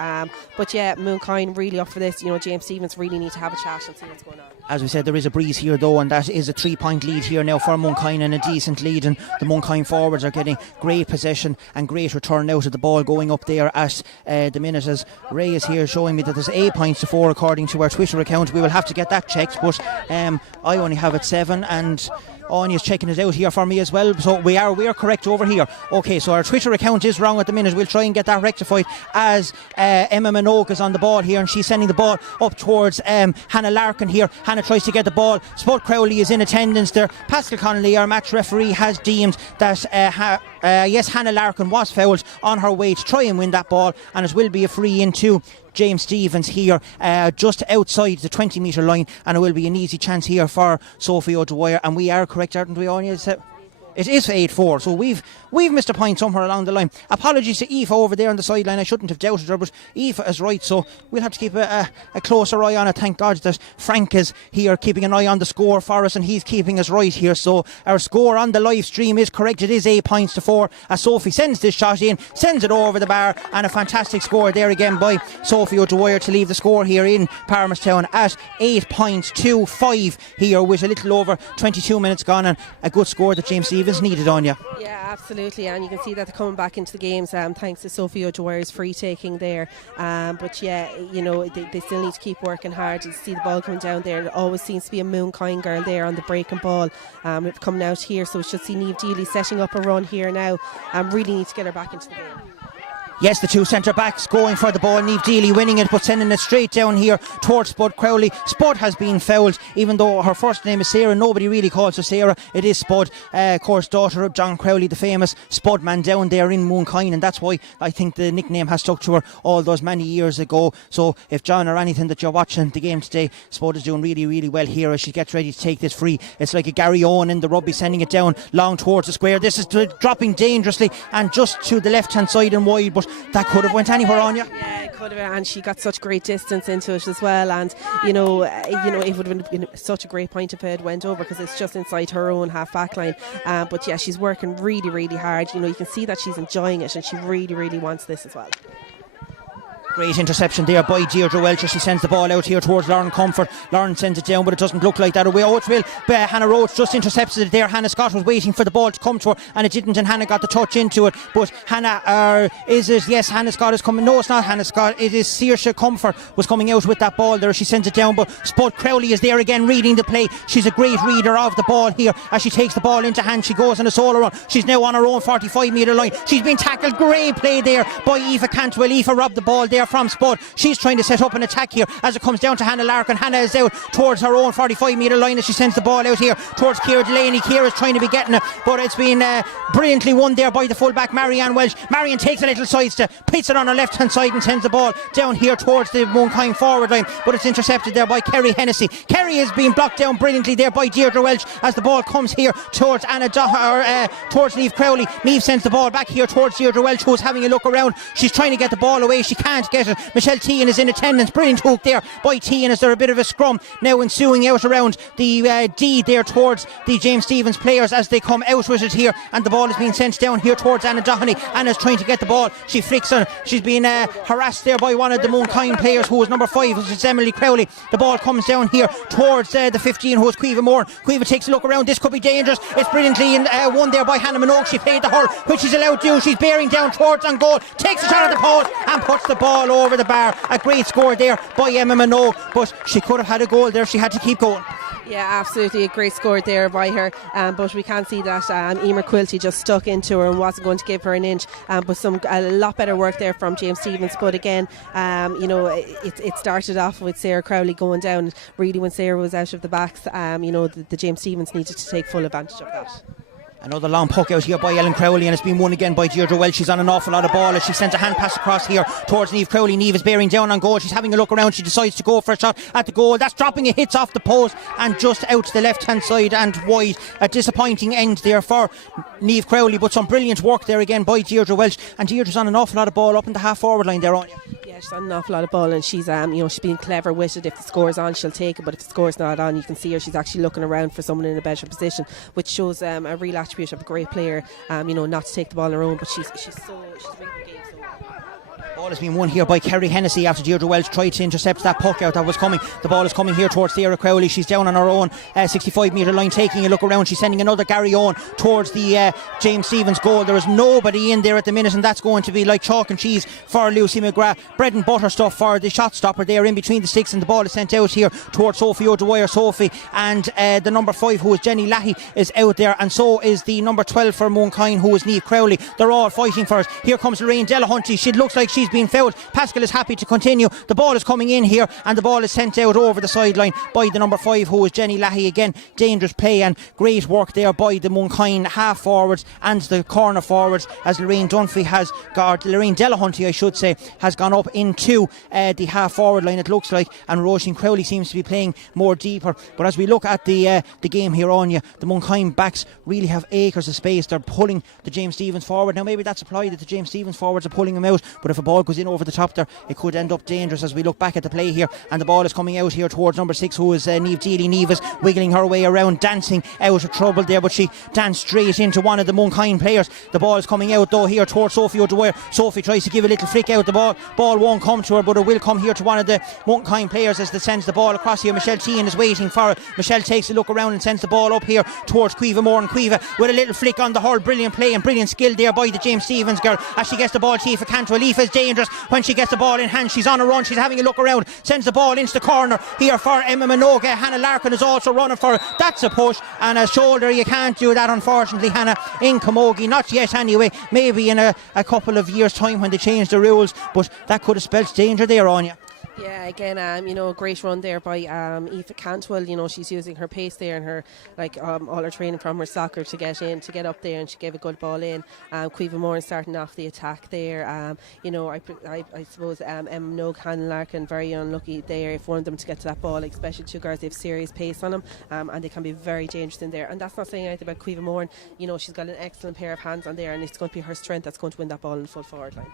But yeah, Mooncoin really up for this. You know, James Stephens really need to have a chat and see what's going on. As we said, there is a breeze here though, and that is a 3-point lead here now for Mooncoin, and a decent lead, and the Mooncoin forwards are getting great possession and great return out of the ball going up there at the minute, as Ray is here showing me that there's 8 points to 4 according to our Twitter account. We will have to get that checked, but I only have it 7, and Anya's checking it out here for me as well, so we are correct over here. Okay, so our Twitter account is wrong at the minute. We'll try and get that rectified, as Emma Minogue is on the ball here, and she's sending the ball up towards Hannah Larkin here. Hannah tries to get the ball. Spud Crowley is in attendance there. Pascal Connolly, our match referee, has deemed that yes, Hannah Larkin was fouled on her way to try and win that ball, and it will be a free into James Stephens here, just outside the 20-metre line, and it will be an easy chance here for Sophie O'Dwyer. And we are correct, aren't we, Anya? It is 8-4, so we've missed a point somewhere along the line. Apologies to Aoife over there on the sideline. I shouldn't have doubted her, but Aoife is right, so we'll have to keep a closer eye on it. Thank God that Frank is here keeping an eye on the score for us, and he's keeping us right here. So our score on the live stream is correct. It is 8 points to 4, as Sophie sends this shot in, sends it over the bar, and a fantastic score there again by Sophie O'Dwyer to leave the score here in Palmerstown at 8 points to 5 here, with a little over 22 minutes gone, and a good score that James Stephens needed on you. Yeah, absolutely, and you can see that they're coming back into the games thanks to Sophie O'Dwyer's free taking there. But yeah, you know, they still need to keep working hard. You see the ball coming down there. It always seems to be a Mooncoin girl there on the breaking ball. It's coming out here, so we should see Niamh Deely setting up a run here now. Really need to get her back into the game. Yes, the two centre backs going for the ball. Niamh Deely winning it, but sending it straight down here towards Spud Crowley. Spud has been fouled, even though her first name is Sarah. Nobody really calls her Sarah. It is Spud, of course, daughter of John Crowley, the famous Spud man down there in Mooncoin, and that's why I think the nickname has stuck to her all those many years ago. So if John or anything that you're watching the game today, Spud is doing really, really well here as she gets ready to take this free. It's like a Gary Owen in the rugby, sending it down long towards the square. This is dropping dangerously and just to the left hand side and wide, but that could have went anywhere on you. Yeah, it could have, and she got such great distance into it as well. And you know, it would have been such a great point if it went over, because it's just inside her own half back line. But yeah, she's working really, really hard. You know, you can see that she's enjoying it, and she really, really wants this as well. Great interception there by Deirdre Welch. She sends the ball out here towards Lauren Comfort. Lauren sends it down, but it doesn't look like that away. Oh, it will. Hannah Rhodes just intercepted it there. Hannah Scott was waiting for the ball to come to her, and it didn't, and Hannah got the touch into it. But Hannah, is it? Yes, Hannah Scott is coming. No, it's not Hannah Scott. It is Saoirse Comfort was coming out with that ball there. She sends it down, but Spud Crowley is there again reading the play. She's a great reader of the ball here as she takes the ball into hand. She goes on a solo run. She's now on her own 45-metre line. She's been tackled. Great play there by Aoife Cantwell. Aoife robbed the ball there from Spud. She's trying to set up an attack here as it comes down to Hannah Larkin. Hannah is out towards her own 45-metre line as she sends the ball out here towards Ciara Delaney. Ciara's trying to be getting it, but it's been brilliantly won there by the fullback Marianne Welsh. Marianne takes a little sidestep, puts it on her left hand side and sends the ball down here towards the Mooncoin forward line, but it's intercepted there by Kerry Hennessy. Kerry is being blocked down brilliantly there by Deirdre Welch as the ball comes here towards towards Niamh Crowley. Niamh sends the ball back here towards Deirdre Welch, who's having a look around. She's trying to get the ball away. She can't get it. Michelle Tehan is in attendance. Brilliant hook there by Tehan. Is there a bit of a scrum now ensuing out around the D there towards the James Stephens players as they come out with it here, and the ball is being sent down here towards Anna Doherty. Anna's trying to get the ball. She flicks on. She's been harassed there by one of the Mooncoin players, who is number 5, which is Emily Crowley. The ball comes down here towards the 15, who is Quiva Moore. Quiva takes a look around. This could be dangerous. It's brilliantly won there by Hannah Minogue. She played the hurl, which she's allowed to do. She's bearing down towards on goal. Takes a shot at the post and puts the ball over the bar. A great score there by Emma Minogue, but she could have had a goal there. She had to keep going. Yeah, absolutely a great score there by her, but we can see that Emer Quilty just stuck into her and wasn't going to give her an inch, but a lot better work there from James Stephens. But again, it started off with Sarah Crowley going down. Really, when Sarah was out of the backs, the James Stephens needed to take full advantage of that. Another long puck out here by Ellen Crowley, and it's been won again by Deirdre Welch. She's on an awful lot of ball as she sends a hand pass across here towards Niamh Crowley. Niamh is bearing down on goal. She's having a look around. She decides to go for a shot at the goal. That's dropping. It hits off the post and just out to the left hand side and wide. A disappointing end there for Niamh Crowley, but some brilliant work there again by Deirdre Welch. And Deirdre's on an awful lot of ball up in the half forward line there, aren't you? Yeah, she's on an awful lot of ball, and she's she's being clever with it. If the score's on, she'll take it, but if the score's not on, you can see her. She's actually looking around for someone in a better position, which shows a real attribute of a great player. Not to take the ball on her own, but she's reading the game so well. Ball has been won here by Kerry Hennessy after Deirdre Welch tried to intercept that puck out that was coming. The ball is coming here towards Sarah Crowley. She's down on her own 65-metre line, taking a look around. She's sending another Gary Owen towards the James Stephens goal. There is nobody in there at the minute, and that's going to be like chalk and cheese for Lucy McGrath. Bread and butter stuff for the shot stopper there in between the sticks, and the ball is sent out here towards Sophie O'Dwyer. Sophie and the number 5, who is Jenny Lahey, is out there, and so is the number 12 for Mooncoin, who is Niamh Crowley. They're all fighting for it. Here comes Lorraine Delahunty. She looks like she's been fouled. Pascal is happy to continue. The ball is coming in here, and the ball is sent out over the sideline by the number 5, who is Jenny Lahey. Again, dangerous play and great work there by the Mooncoin half forwards and the corner forwards, as Lorraine Delahunty, I should say, has gone up into the half forward line, it looks like, and Roisin Crowley seems to be playing more deeper. But as we look at the game here on you, the Mooncoin backs really have acres of space. They're pulling the James Stephens forward. Now maybe that's a ply that the James Stephens forwards are pulling him out, but if a ball goes in over the top there, it could end up dangerous as we look back at the play here. And the ball is coming out here towards number 6, who is Niamh Dealey. Niamh is wiggling her way around, dancing out of trouble there, but she danced straight into one of the Mooncoin players. The ball is coming out though here towards Sophie O'Dwyer. Sophie tries to give a little flick out. The ball won't come to her, but it will come here to one of the Mooncoin players as they sends the ball across here. Michelle Tehan is waiting for it. Michelle takes a look around and sends the ball up here towards Quiva Moore, and Quiva with a little flick on the hurl. Brilliant play and brilliant skill there by the James Stephens girl as she gets the ball to Aoife Cantwell. Aoife is dangerous when she gets the ball in hand. She's on a run. She's having a look around. Sends the ball into the corner here for Emma Minogue. Hannah Larkin is also running for it. That's a push and a shoulder. You can't do that, unfortunately, Hannah, in Camogie. Not yet anyway. Maybe in a couple of years' time when they change the rules, but that could have spelled danger there on you. Yeah, again, a great run there by Aoife Cantwell. She's using her pace there and her all her training from her soccer to get up there, and she gave a good ball in. Quiva Moore starting off the attack there. I suppose Emma Minogue, Hannah Larkin, very unlucky there. If one of them to get to that ball, especially two girls, they have serious pace on them, and they can be very dangerous in there. And that's not saying anything about Quiva Moore. She's got an excellent pair of hands on there, and it's going to be her strength that's going to win that ball in the full forward line.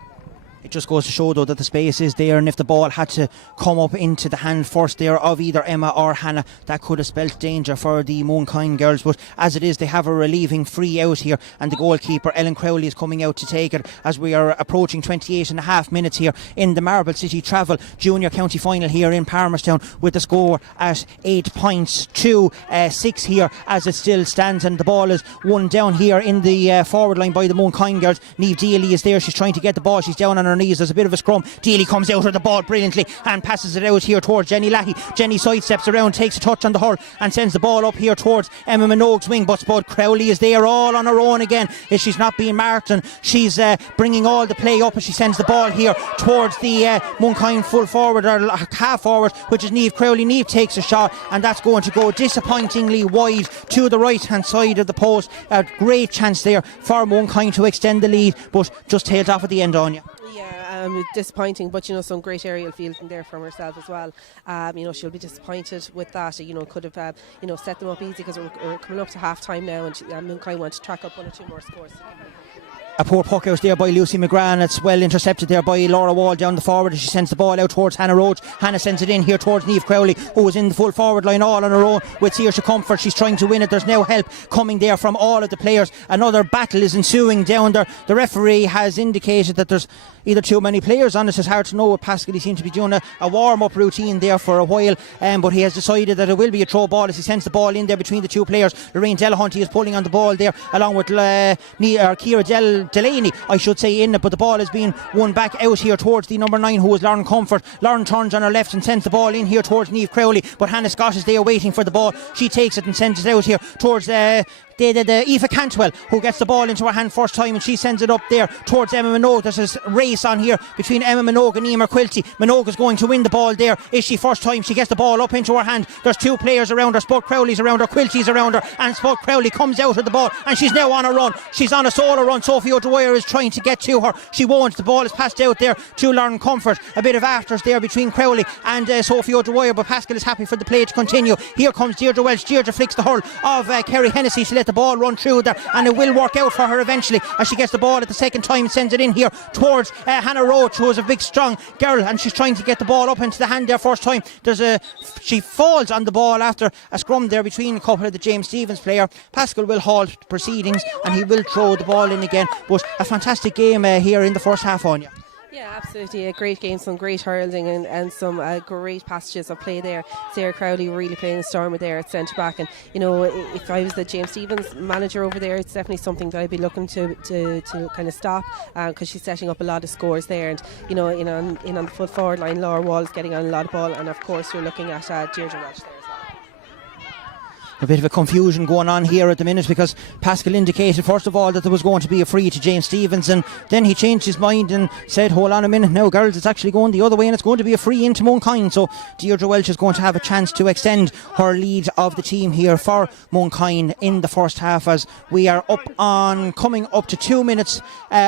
It just goes to show though that the space is there, and if the ball had to come up into the hand first there of either Emma or Hannah, that could have spelt danger for the Mooncoin girls. But as it is, they have a relieving free out here, and the goalkeeper Ellen Crowley is coming out to take it as we are approaching 28.5 minutes here in the Marble City Travel Junior County Final here in Palmerstown, with the score at 8 points to 6 here as it still stands, and the ball is won down here in the forward line by the Mooncoin girls. Niamh Deely is there, she's trying to get the ball, she's down on her knees, there's a bit of a scrum. Deely comes out with the ball brilliantly and passes it out here towards Jenny Lahey. Jenny sidesteps around, takes a touch on the hurl and sends the ball up here towards Emma Minogue's wing, but Spud Crowley is there all on her own again. If she's not being marked, and she's bringing all the play up as she sends the ball here towards the Mooncoin full forward or half forward, which is Niamh Crowley. Niamh takes a shot and that's going to go disappointingly wide to the right hand side of the post. A great chance there for Mooncoin to extend the lead, but just tailed off at the end on you. Disappointing, but some great aerial fielding there from herself as well. She'll be disappointed with that. Could have set them up easy, because we're coming up to half time now, and Mooncoin want to track up 1 or 2 more scores. A poor puck out there by Lucy McGrath, and it's well intercepted there by Laura Wall down the forward as she sends the ball out towards Hannah Roach. Hannah sends it in here towards Niamh Crowley, who is in the full forward line all on her own with Saoirse Comfort. She's trying to win it. There's no help coming there from all of the players. Another battle is ensuing down there. The referee has indicated that there's either too many players on it. It's hard to know with Pascal. He seems to be doing a warm-up routine there for a while, but he has decided that it will be a throw ball as he sends the ball in there between the two players. Lorraine Delahunty is pulling on the ball there along with Ciara Delaney, I should say, in it, but the ball is being won back out here towards the number 9, who is Lauren Comfort. Lauren turns on her left and sends the ball in here towards Niamh Crowley, but Hannah Scott is there waiting for the ball. She takes it and sends it out here towards Aoife Cantwell, who gets the ball into her hand first time, and she sends it up there towards Emma Minogue. There's a race on here between Emma Minogue and Emer Quilty. Minogue is going to win the ball there. Is she first time? She gets the ball up into her hand. There's 2 players around her. Spud Crowley's around her, Quilty's around her, and Spud Crowley comes out of the ball, and she's now on a run. She's on a solo run. Sophie O'Dwyer is trying to get to her. She won't. The ball is passed out there to Lauren Comfort. A bit of afters there between Crowley and Sophie O'Dwyer, but Pascal is happy for the play to continue. Here comes Deirdre Welch. Deirdre flicks the hurl of Kerry Hennessy to let the ball run through there, and it will work out for her eventually as she gets the ball at the second time and sends it in here towards Hannah Roach, who is a big strong girl, and she's trying to get the ball up into the hand there first time. She falls on the ball after a scrum there between a couple of the James Stephens player. Pascal will halt proceedings and he will throw the ball in again, but a fantastic game here in the first half on you. Yeah, absolutely. A great game, some great hurling and some great passages of play there. Sarah Crowley really playing a stormer there at centre back, and if I was the James Stephens manager over there, it's definitely something that I'd be looking to kind of stop, because she's setting up a lot of scores there, and in on the full forward line, Laura Wall's getting on a lot of ball, and of course you're looking at Deirdre Welch there. A bit of a confusion going on here at the minute, because Pascal indicated first of all that there was going to be a free to James Stephens, and then he changed his mind and said, hold on a minute now girls, it's actually going the other way and it's going to be a free into Mooncoin. So Deirdre Welch is going to have a chance to extend her lead of the team here for Mooncoin in the first half, as we are coming up to 2 minutes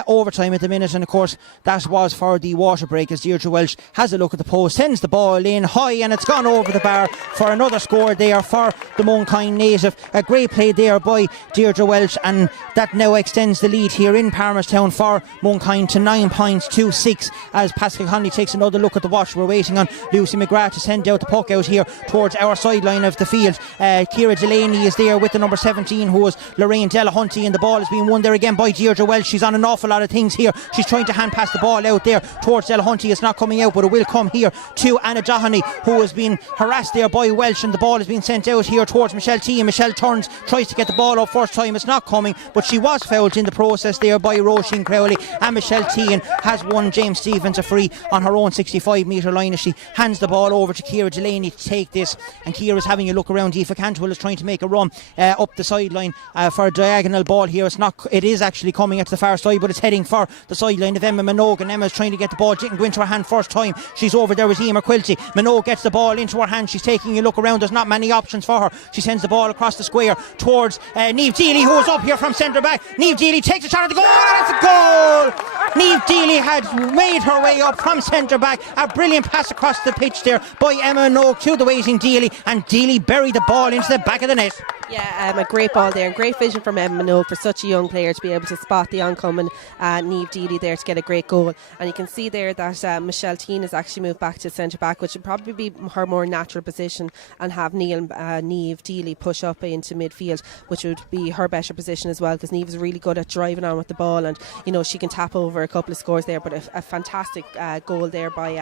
overtime at the minute. And of course that was for the water break, as Deirdre Welch has a look at the post, sends the ball in high, and it's gone over the bar for another score there for the Mooncoin native. A great play there by Deirdre Welch, and that now extends the lead here in Palmerstown for Mooncoin to 9 points to 6, as Pascal Conley takes another look at the watch. We're waiting on Lucy McGrath to send out the puck out here towards our sideline of the field. Ciara Delaney is there with the number 17, who is Lorraine Delahunty, and the ball is being won there again by Deirdre Welch. She's on an awful lot of things here. She's trying to hand pass the ball out there towards Delahunty. It's not coming out, but it will come here to Anna Doheny, who has been harassed there by Welch, and the ball is being sent out here towards Michelle T, and Michelle turns, tries to get the ball up first time. It's not coming, but she was fouled in the process there by Roisin Crowley, and Michelle T has won James Stephens a free on her own 65 metre line as she hands the ball over to Ciara Delaney to take this, and Ciara's having a look around. Aoife Cantwell is trying to make a run up the sideline for a diagonal ball here. It is actually coming at the far side, but it's heading for the sideline of Emma Minogue, and Emma's trying to get the ball, didn't go into her hand first time. She's over there with Emer Quilty. Minogue gets the ball into her hand, she's taking a look around. There's not many options for her. She sends the ball across the square towards Niamh Deely, who is up here from centre back. Niamh Deely takes a shot at the goal, and it's a goal! Niamh Deely had made her way up from centre back. A brilliant pass across the pitch there by Emma Minogue to the waiting Deely, and Deely buried the ball into the back of the net. Yeah, a great ball there, and great vision from Emma Minogue for such a young player to be able to spot the oncoming Niamh Deely there to get a great goal. And you can see there that Michelle Teen has actually moved back to centre back, which would probably be her more natural position, and have Niamh Deely push up into midfield, which would be her better position as well, because Niamh is really good at driving on with the ball, and she can tap over a couple of scores there. But a fantastic goal there by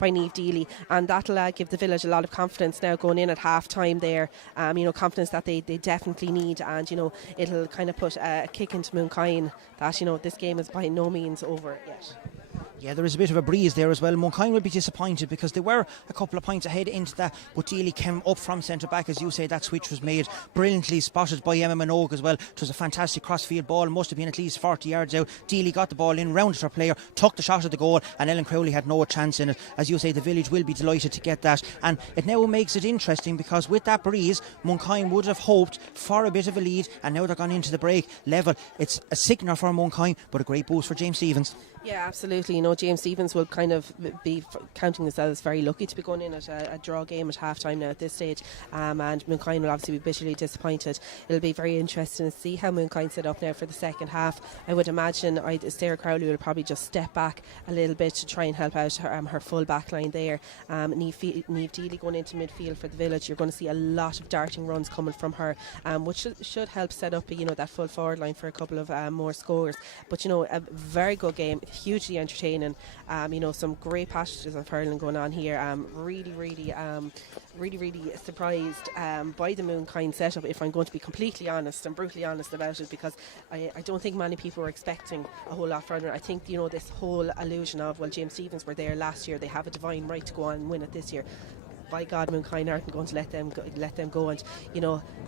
Niamh Deely, and that'll give the village a lot of confidence now going in at half time there. Confidence that they definitely need, and it'll kind of put a kick into Mooncoin that this game is by no means over yet. Yeah, there is a bit of a breeze there as well. Mooncoin will be disappointed because they were a couple of points ahead into that, but Deely came up from centre back. As you say, that switch was made brilliantly, spotted by Emma Minogue as well. It was a fantastic crossfield ball, must have been at least 40 yards out. Deely got the ball in, rounded her player, took the shot at the goal, and Ellen Crowley had no chance in it. As you say, the village will be delighted to get that, and it now makes it interesting because with that breeze, Mooncoin would have hoped for a bit of a lead, and now they're gone into the break level. It's a sickener for Mooncoin, but a great boost for James Stevens. Yeah, absolutely. James Stevens will kind of be counting themselves very lucky to be going in at a draw game at half time now at this stage, and Mooncoin will obviously be bitterly disappointed. It'll be very interesting to see how Mooncoin set up now for the second half. I would imagine Sarah Crowley will probably just step back a little bit to try and help out her full back line there. Niamh Deely going into midfield for the village. You're going to see a lot of darting runs coming from her, which should help set up that full forward line for a couple of more scores. But a very good game, hugely entertaining. Some great passages of hurling going on here. Really surprised by the Mooncoin setup, if I'm going to be completely honest and brutally honest about it, because I don't think many people were expecting a whole lot further. I think this whole illusion of, well, James Stevens were there last year, they have a divine right to go on and win it this year. By God, Mooncoin aren't going to let them go, and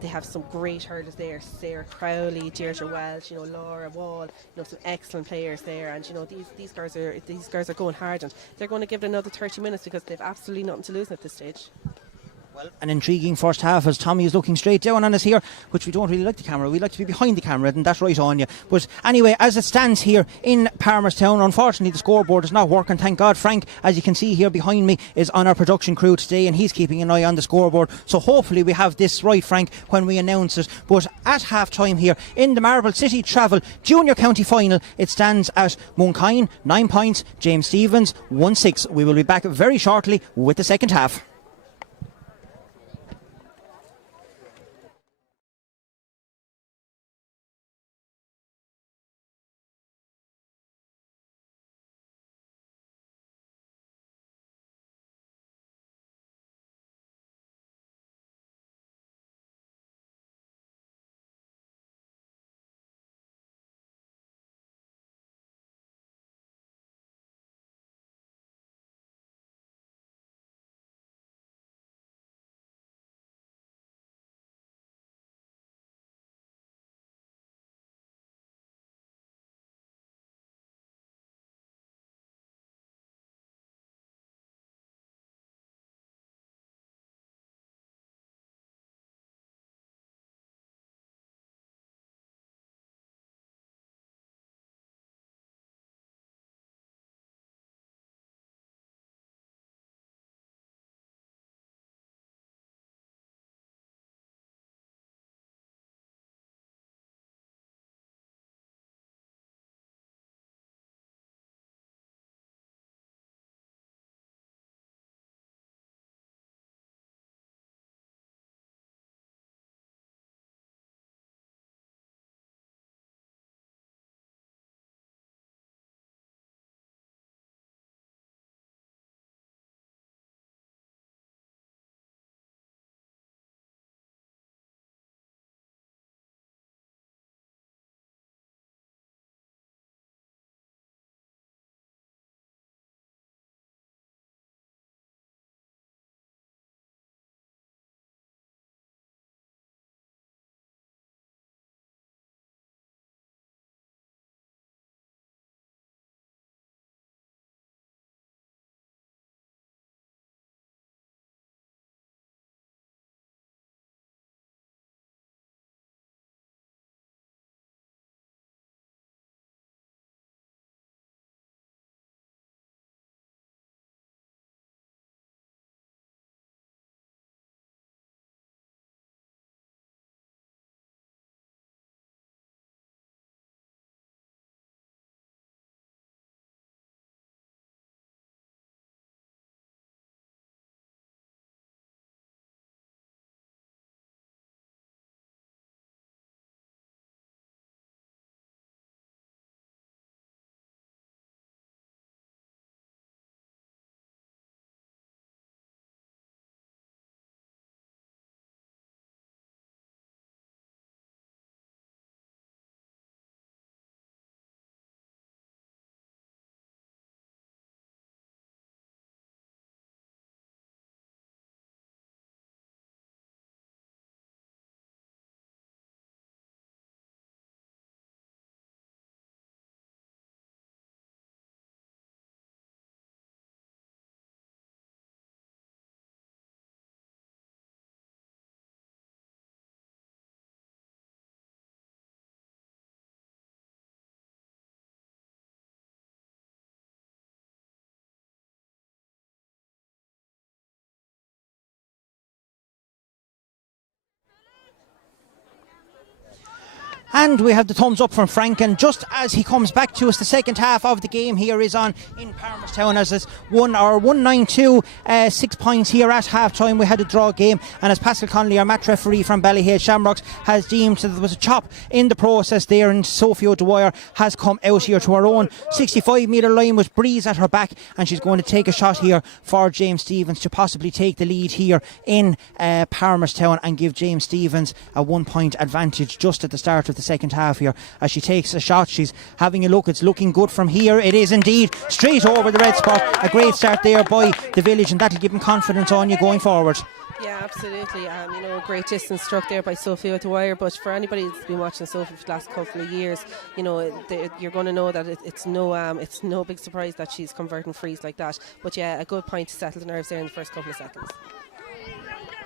they have some great hurlers there. Sarah Crowley, Deirdre Welch, Laura Wall, some excellent players there, and these girls are going hard, and they're going to give it another 30 minutes because they've absolutely nothing to lose at this stage. Well, an intriguing first half as Tommy is looking straight down on us here, which we don't really like the camera. We like to be behind the camera, and that's right on you. But anyway, as it stands here in Palmerstown, unfortunately the scoreboard is not working. Thank God Frank, as you can see here behind me, is on our production crew today, and he's keeping an eye on the scoreboard. So hopefully we have this right, Frank, when we announce it. But at half time here in the Marble City Travel Junior County Final, it stands at Mooncoin 9 points, James Stevens 1-6. We will be back very shortly with the second half. And we have the thumbs up from Frank, and just as he comes back to us, the second half of the game here is on in Palmerstown as it's 1-9-2, 6 points here at half time. We had a draw game, and as Pascal Connolly, our match referee from Ballyhale Shamrocks, has deemed that there was a chop in the process there, and Sophie O'Dwyer has come out here to her own 65 metre line with Breeze at her back, and she's going to take a shot here for James Stevens to possibly take the lead here in Palmerstown and give James Stevens a 1 point advantage just at the start of the second half here. As she takes a shot, she's having a look. It's looking good from here. It is indeed straight over the red spot. A great start there by the village, and that'll give them confidence on you going forward. Yeah, absolutely. Great distance struck there by Sophie O'Dwyer. But for anybody that's been watching Sophie for the last couple of years, you're going to know that it's no big surprise that she's converting frees like that. But yeah, a good point to settle the nerves there in the first couple of seconds.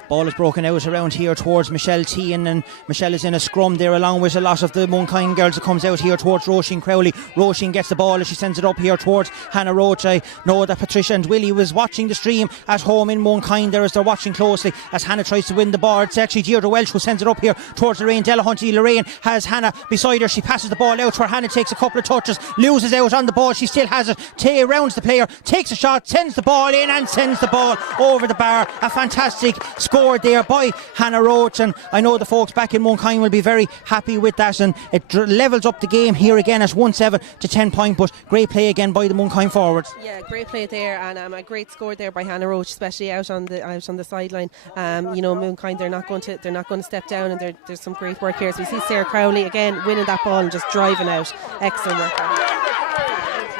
Ball is broken out around here towards Michelle Tehan, and Michelle is in a scrum there along with a lot of the Mooncoin girls. It comes out here towards Roisin Crowley. Roisin gets the ball as she sends it up here towards Hannah Roach. I know that Patricia and Willie was watching the stream at home in Mooncoin there as they're watching closely as Hannah tries to win the ball. It's actually Deirdre Welsh who sends it up here towards Lorraine Delahunty. Lorraine has Hannah beside her. She passes the ball out where Hannah takes a couple of touches, loses out on the ball. She still has it. Tay rounds the player, takes a shot, sends the ball in and sends the ball over the bar. A fantastic score there by Hannah Roach, and I know the folks back in Mooncoin will be very happy with that, and it levels up the game here again at 1-7 to 10 point. But great play again by the Mooncoin forwards. Yeah, great play there, and a great score there by Hannah Roach, especially out on the sideline. Mooncoin, they're not going to step down, and there's some great work here. So we see Sarah Crowley again winning that ball and just driving out. Excellent work.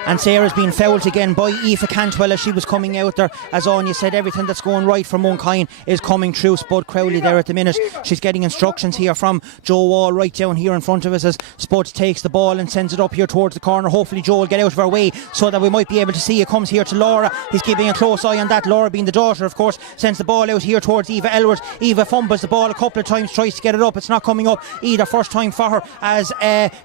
And Sarah's been fouled again by Aoife Cantwell as she was coming out there. As Anya said, everything that's going right for Mooncoin is coming through Spud Crowley there at the minute. She's getting instructions here from Joe Wall right down here in front of us as Spud takes the ball and sends it up here towards the corner. Hopefully Joe will get out of her way so that we might be able to see it. Comes here to Laura. He's keeping a close eye on that. Laura, being the daughter, of course, sends the ball out here towards Eva Elwood. Eva fumbles the ball a couple of times, tries to get it up. It's not coming up either. First time for her as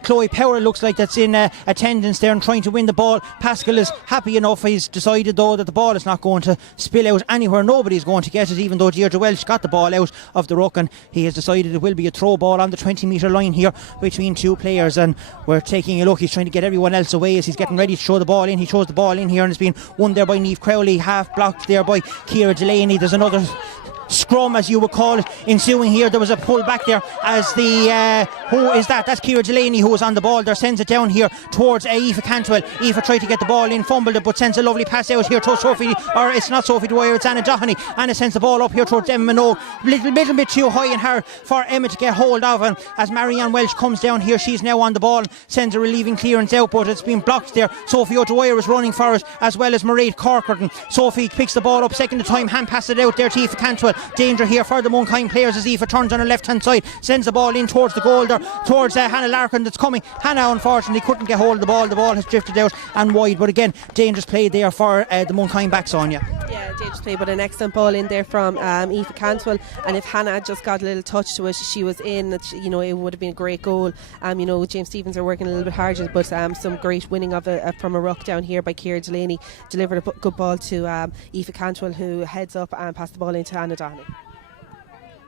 Chloe Power looks like that's in attendance there and trying to win the ball. Pascal is happy enough. He's decided though that the ball is not going to spill out anywhere. Nobody's going to get it, even though Deirdre Welsh got the ball out of the ruck, and he has decided it will be a throw ball on the 20 metre line here between two players. And we're taking a look. He's trying to get everyone else away as he's getting ready to throw the ball in. He throws the ball in here, and it's been won there by Niamh Crowley, half blocked there by Ciara Delaney. There's another scrum, as you would call it, ensuing here. There was a pull back there as the who is that? That's Ciara Delaney who was on the ball there, sends it down here towards Aoife Cantwell. Aoife tried to get the ball in, fumbled it, but sends a lovely pass out here to Sophie, or it's not Sophie Dwyer, it's Anna Doherty. Anna sends the ball up here towards Emma Minogue, little bit too high and hard for Emma to get hold of, and as Marianne Welsh comes down here, she's now on the ball, sends a relieving clearance out, but it's been blocked there. Sophie O'Dwyer is running for it, as well as Mairead Corcoran. Sophie picks the ball up, second time, hand passes it out there to Aoife Cantwell. Danger here for the Mooncoin players as Aoife turns on her left hand side, sends the ball in towards the goal there, towards Hannah Larkin that's coming. Hannah unfortunately couldn't get hold of the ball has drifted out and wide, but again dangerous play there for the Mooncoin backs on you. Yeah, dangerous play, but an excellent ball in there from Aoife Cantwell, and if Hannah had just got a little touch to it, she was in, it would have been a great goal. James Stevens are working a little bit harder, but some great winning of from a ruck down here by Ciara Delaney, delivered a good ball to Aoife Cantwell, who heads up and passed the ball into Anna Doherty.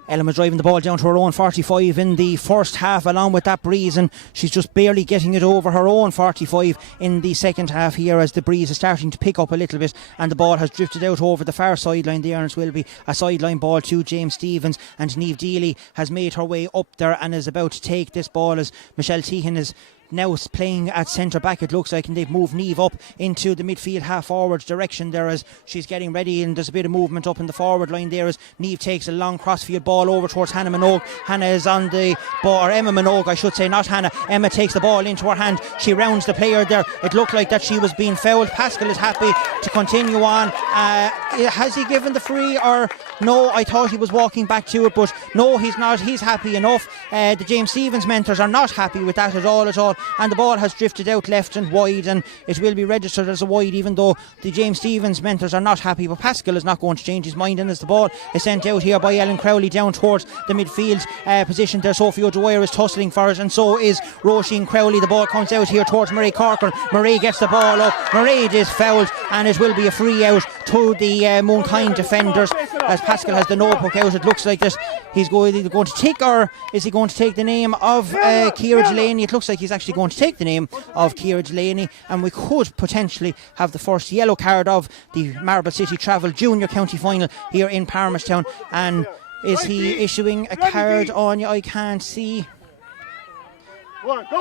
Ellen was driving the ball down to her own 45 in the first half along with that breeze, and she's just barely getting it over her own 45 in the second half here as the breeze is starting to pick up a little bit and the ball has drifted out over the far sideline there, and it will be a sideline ball to James Stevens, and Niamh Deely has made her way up there and is about to take this ball as Michelle Tehan is now playing at centre back, it looks like, and they've moved Niamh up into the midfield half forward direction there as she's getting ready, and there's a bit of movement up in the forward line there as Niamh takes a long crossfield ball over towards Hannah Minogue. Hannah is on the ball, or Emma Minogue I should say, not Hannah. Emma takes the ball into her hand, she rounds the player there. It looked like that she was being fouled. Pascal is happy to continue on. Has he given the free or no? I thought he was walking back to it, but no, he's not. He's happy enough. The James Stevens mentors are not happy with that at all. and the ball has drifted out left and wide, and it will be registered as a wide, even though the James Stephens mentors are not happy. But Pascal is not going to change his mind, and as the ball is sent out here by Ellen Crowley down towards the midfield position there, Sophie O'Dwyer is tussling for it, and so is Roisin Crowley. The ball comes out here towards Marie Corcoran. Marie gets the ball up. Marie is fouled, and it will be a free out to the Mooncoin defenders as Pascal has the notebook out. It looks like that he's going to take, or is he going to take the name of Ciara Delaney? It looks like he's actually going to take the name of Ciara Delaney, and we could potentially have the first yellow card of the Marble City Travel Junior County Final here in Palmerstown. And is he issuing a card on you? I can't see.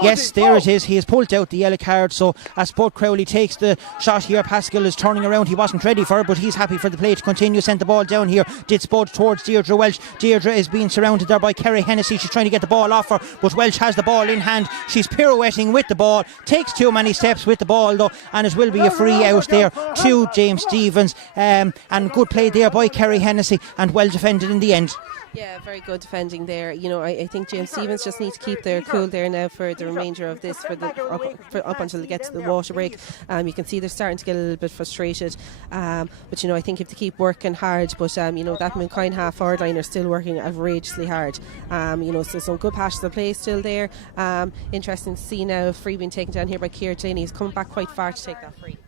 Yes, there it is. He has pulled out the yellow card. So as Spud Crowley takes the shot here, Pascal is turning around. He wasn't ready for it, but he's happy for the play to continue. Sent the ball down here. Did Spud towards Deirdre Welch. Deirdre is being surrounded there by Kerry Hennessy. She's trying to get the ball off her, but Welch has the ball in hand. She's pirouetting with the ball. Takes too many steps with the ball though, and it will be a free out there to James Stephens. And good play there by Kerry Hennessy, and well defended in the end. Yeah, very good defending there. You know, I think James Stephens just need to keep their cool there now for the remainder of this, up until they get to the water break. You can see they're starting to get a little bit frustrated. But, you know, I think if they keep working hard, but, you know, that Mooncoin half-forward line are still working outrageously hard. You know, so some good passes of play still there. Interesting to see now a free being taken down here by Ciara Delaney. He's coming back quite far to take that free.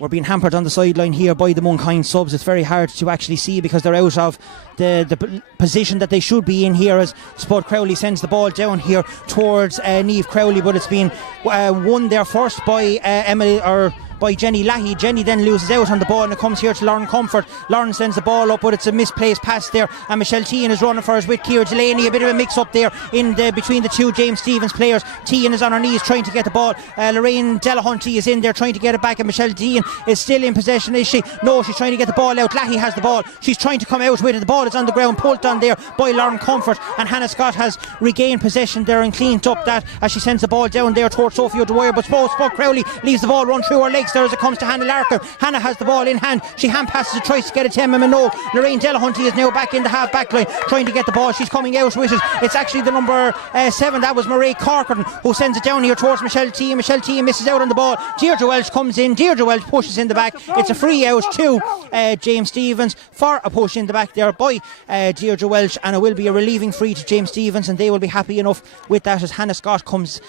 We're being hampered on the sideline here by the Mooncoin subs. It's very hard to actually see because they're out of the position that they should be in here, as Spud Crowley sends the ball down here towards Niamh Crowley, but it's been won there first by Emily, or by Jenny Lahey. Jenny then loses out on the ball, and it comes here to Lauren Comfort. Lauren sends the ball up, but it's a misplaced pass there, and Michelle Tehan is running for us with Ciara Delaney. A bit of a mix up there between the two James Stephens players. Tehan is on her knees trying to get the ball. Lorraine Delahunty is in there trying to get it back, and Michelle Tehan is still in possession, is she? No, she's trying to get the ball out. Lahey has the ball. She's trying to come out with it. The ball is on the ground, pulled on there by Lauren Comfort, and Hannah Scott has regained possession there and cleaned up that as she sends the ball down there towards Sophie O'Dwyer, but Spud Crowley leaves the ball run through her legs there as it comes to Hannah Larkin. Hannah has the ball in hand. She hand passes it, tries to get it to Emma Minogue. Lorraine Delahunty is now back in the half back line trying to get the ball. She's coming out with it. It's actually the number 7, that was Marie Corcoran, who sends it down here towards Michelle Tehan. Michelle Tehan misses out on the ball. Deirdre Welch comes in. Deirdre Welch pushes in the back. It's a free out to James Stephens for a push in the back there by Deirdre Welch, and it will be a relieving free to James Stephens, and they will be happy enough with that as Hannah Scott comes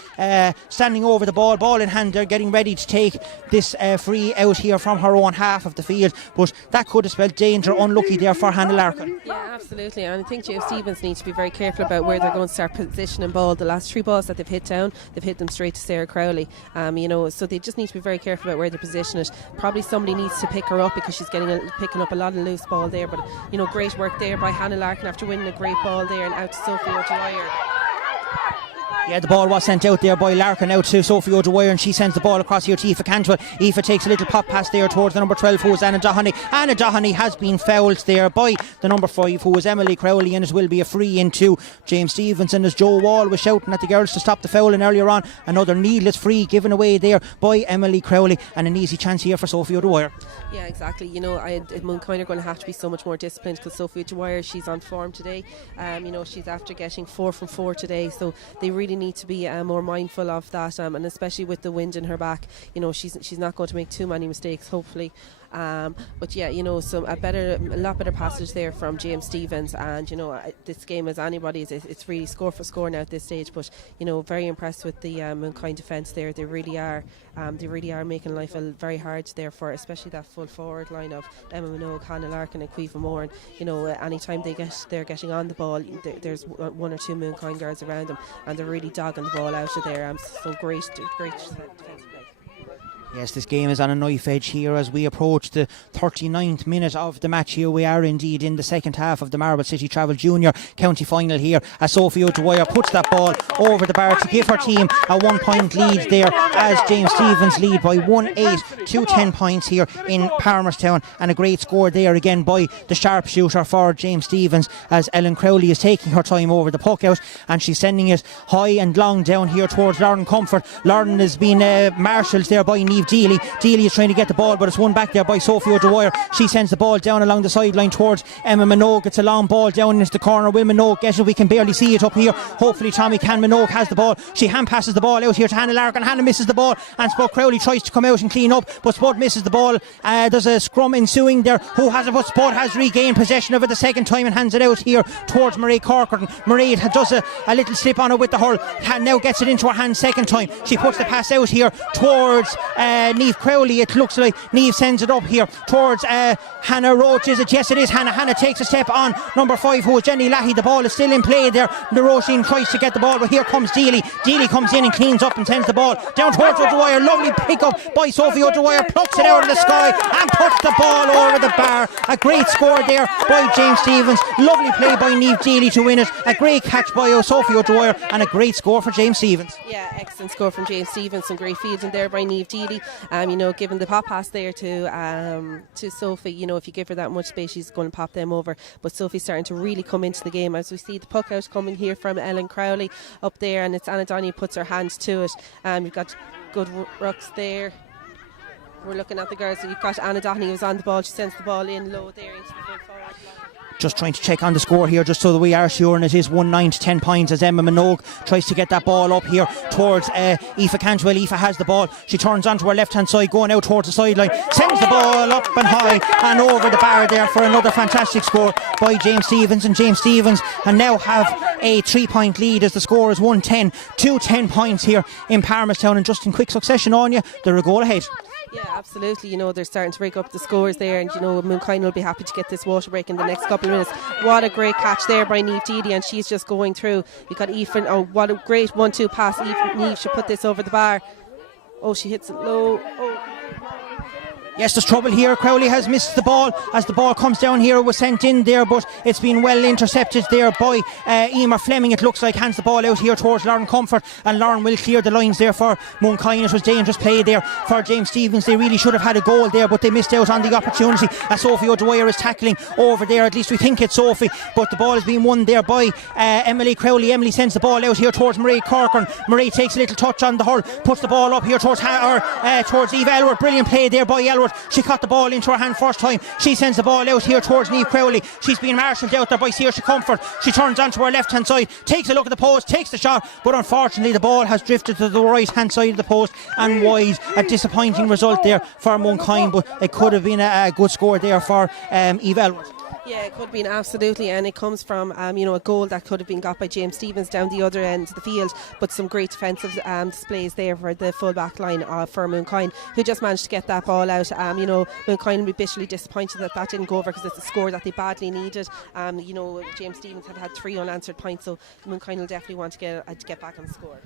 standing over the ball in hand. They're getting ready to take this free out here from her own half of the field, but that could have spelled danger. Unlucky there for Hannah Larkin. Yeah, absolutely, and I think James Stephens needs to be very careful about where they're going to start positioning ball. The last 3 balls that they've hit down, they've hit them straight to Sarah Crowley. You know, so they just need to be very careful about where they position it. Probably somebody needs to pick her up because she's picking up a lot of loose ball there, but you know, great work there by Hannah Larkin after winning a great ball there, and out to Sophie O'Dwyer. Yeah, the ball was sent out there by Larkin out to Sophie O'Dwyer, and she sends the ball across here to Aoife Cantwell. Aoife takes a little pop pass there towards the number 12, who is Anna Doheny. Anna Doheny has been fouled there by the number 5, who is Emily Crowley, and it will be a free into James Stephens. And as Joe Wall was shouting at the girls to stop the fouling earlier on, another needless free given away there by Emily Crowley, and an easy chance here for Sophie O'Dwyer. Yeah, exactly. You know, Mooncoin are going to have to be so much more disciplined because Sophie O'Dwyer, she's on form today. You know, she's after getting 4 from 4 today, so they really need to be more mindful of that, and especially with the wind in her back, you know, she's not going to make too many mistakes, hopefully. But yeah, you know, a lot better passage there from James Stephens, and you know, this game as anybody's, it's really score for score now at this stage. But you know, very impressed with the Mooncoin defence there. They really are making life very hard there for especially that full forward line of Emma Minogue, Hannah Larkin and Caoimhe Moore. And you know, anytime they're getting on the ball, there's 1 or 2 Mooncoin girls around them, and they're really dogging the ball out of there. So great defence play. Yes, this game is on a knife edge here as we approach the 39th minute of the match here. We are indeed in the second half of the Marble City Travel Junior County Final here, as Sophie O'Dwyer puts that ball over the bar to give her team a 1-point lead there, as James Stephens lead by 1-8 to 10 points here in Palmerstown. And a great score there again by the sharpshooter for James Stephens, as Ellen Crowley is taking her time over the puck out, and she's sending it high and long down here towards Lauren Comfort. Lauren has been marshalled there by Niamh Niamh Deely. Deely is trying to get the ball, but it's won back there by Sophie O'Dwyer. She sends the ball down along the sideline towards Emma Minogue. It's a long ball down into the corner. Will Minogue get it? We can barely see it up here. Hopefully Tommy can. Minogue has the ball. She hand passes the ball out here to Hannah Larkin. Hannah misses the ball, and Spud Crowley tries to come out and clean up, but Spud misses the ball. There's a scrum ensuing there. Who has it? But Spud has regained possession of it the second time and hands it out here towards Marie Corcoran. Marie does a little slip on it with the hurl. Now gets it into her hand second time. She puts the pass out here towards Niamh Crowley. It looks like Niamh sends it up here towards Hannah Roach. Is it? Yes, it is Hannah. Hannah takes a step on number 5, who is Jenny Lahey. The ball is still in play there. The Roisin tries to get the ball, but here comes Deely. Deely comes in and cleans up and sends the ball down towards O'Dwyer. Lovely pick up by Sophie O'Dwyer. Plucks it out of the sky and puts the ball over the bar. A great score there by James Stevens. Lovely play by Niamh Deely to win it. A great catch by Sophie O'Dwyer, and a great score for James Stevens. Yeah, excellent score from James Stevens. Some great fielding there by Niamh Deely. Giving the pop pass there to Sophie. If you give her that much space, she's going to pop them over. But Sophie's starting to really come into the game, as we see the puck out coming here from Ellen Crowley up there, and it's Anna Donny puts her hand to it. You've got good rucks there. We're looking at the girls. So you've got Anna Dohney who's on the ball. She sends the ball in low there into the full forward line. Just trying to check on the score here, just so that we are sure, and it is 1-9 to 10 points as Emma Minogue tries to get that ball up here towards Aoife Cantwell. Aoife has the ball. She turns onto her left hand side, going out towards the sideline, sends the ball up and high and over the bar there for another fantastic score by James Stevens. And James Stevens and now have a 3-point lead as the score is 1-10 to 10 points here in Palmerstown, and just in quick succession on you, they're a goal ahead. Yeah, absolutely. They're starting to break up the scores there, and Mooncoin will be happy to get this water break in the next couple of minutes. What a great catch there by Niamh Deely, and she's just going through. You've got Aoife. Oh, what a great 1-2 pass. Niamh should put this over the bar. Oh, she hits it low. Oh. Yes, there's trouble here. Crowley has missed the ball as the ball comes down here. It was sent in there, but it's been well intercepted there by Emer Fleming. It looks like hands the ball out here towards Lauren Comfort, and Lauren will clear the lines there for Mooncoin. It was dangerous play there for James Stevens. They really should have had a goal there, but they missed out on the opportunity as Sophie O'Dwyer is tackling over there. At least we think it's Sophie, but the ball has been won there by Emily Crowley. Emily sends the ball out here towards Marie Corcoran. Marie takes a little touch on the hurl, puts the ball up here towards Eva Elwood. Brilliant play there by Elwood. She caught the ball into her hand first time. She sends the ball out here towards Niamh Crowley. She's been marshalled out there by Saoirse Comfort. She turns onto her left hand side, takes a look at the post, takes the shot, but unfortunately the ball has drifted to the right hand side of the post and wide. A disappointing result there for Mooncoin, but it could have been a good score there for Eva Elwood. Yeah, it could have been, absolutely, and it comes from a goal that could have been got by James Stevens down the other end of the field, but some great defensive displays there for the full back line for Mooncoin, who just managed to get that ball out. Mooncoin will be bitterly disappointed that didn't go over, because it's a score that they badly needed. James Stevens had 3 unanswered points, so Mooncoin will definitely want to get back on the score.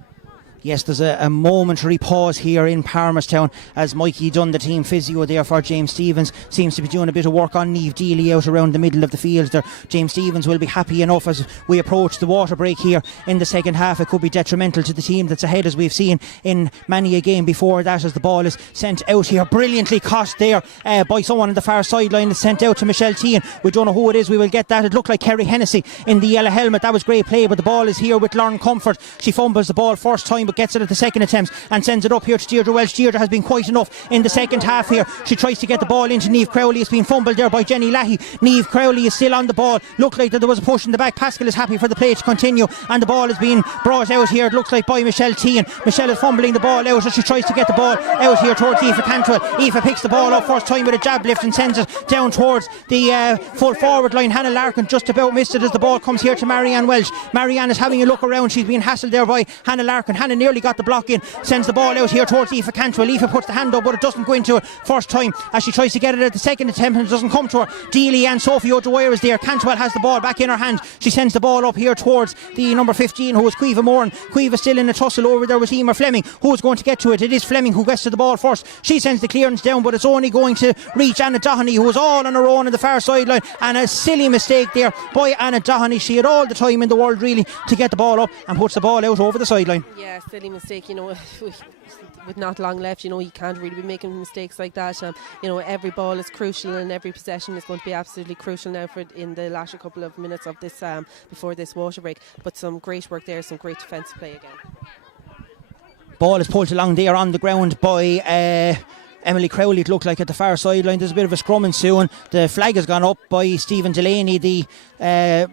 Yes, there's a momentary pause here in Palmerstown as Mikey Dunn, the team physio there for James Stevens, seems to be doing a bit of work on Niamh Deely out around the middle of the field there. James Stevens will be happy enough as we approach the water break here in the second half. It could be detrimental to the team that's ahead, as we've seen in many a game before that, as the ball is sent out here, brilliantly caught there by someone on the far sideline. It's sent out to Michelle Tehan. We don't know who it is. We will get that. It looked like Kerry Hennessy in the yellow helmet. That was great play, but the ball is here with Lauren Comfort. She fumbles the ball first time, but gets it at the second attempt and sends it up here to Deirdre Welch. Deirdre has been quite enough in the second half here. She tries to get the ball into Niamh Crowley. It's been fumbled there by Jenny Lahey. Niamh Crowley is still on the ball. Looked like that there was a push in the back. Pascal is happy for the play to continue, and the ball is being brought out here, it looks like, by Michelle Tehan. Michelle is fumbling the ball out as she tries to get the ball out here towards Aoife Cantwell. Aoife picks the ball up first time with a jab lift and sends it down towards the full forward line. Hannah Larkin just about missed it as the ball comes here to Marianne Welsh. Marianne is having a look around. She's being hassled there by Hannah Larkin. Hannah nearly got the block in, sends the ball out here towards Aoife Cantwell. Aoife puts the hand up, but it doesn't go into it first time as she tries to get it at the second attempt, and it doesn't come to her. Deely and Sophie O'Dwyer is there. Cantwell has the ball back in her hand. She sends the ball up here towards the number 15, who is Quiva Moran. Quiva still in a tussle over there with Emer Fleming, who is going to get to it. It is Fleming who gets to the ball first. She sends the clearance down, but it's only going to reach Anna Dohney, who was all on her own in the far sideline, and a silly mistake there by Anna Dohney. She had all the time in the world really to get the ball up, and puts the ball out over the sideline. Yeah, silly mistake, with not long left, you can't really be making mistakes like that. Every ball is crucial, and every possession is going to be absolutely crucial now for in the latter couple of minutes of this before this water break. But some great work there, some great defensive play again. Ball is pulled along there on the ground by Emily Crowley, it looked like, at the far sideline. There's a bit of a scrum ensuing. The flag has gone up by Stephen Delaney, the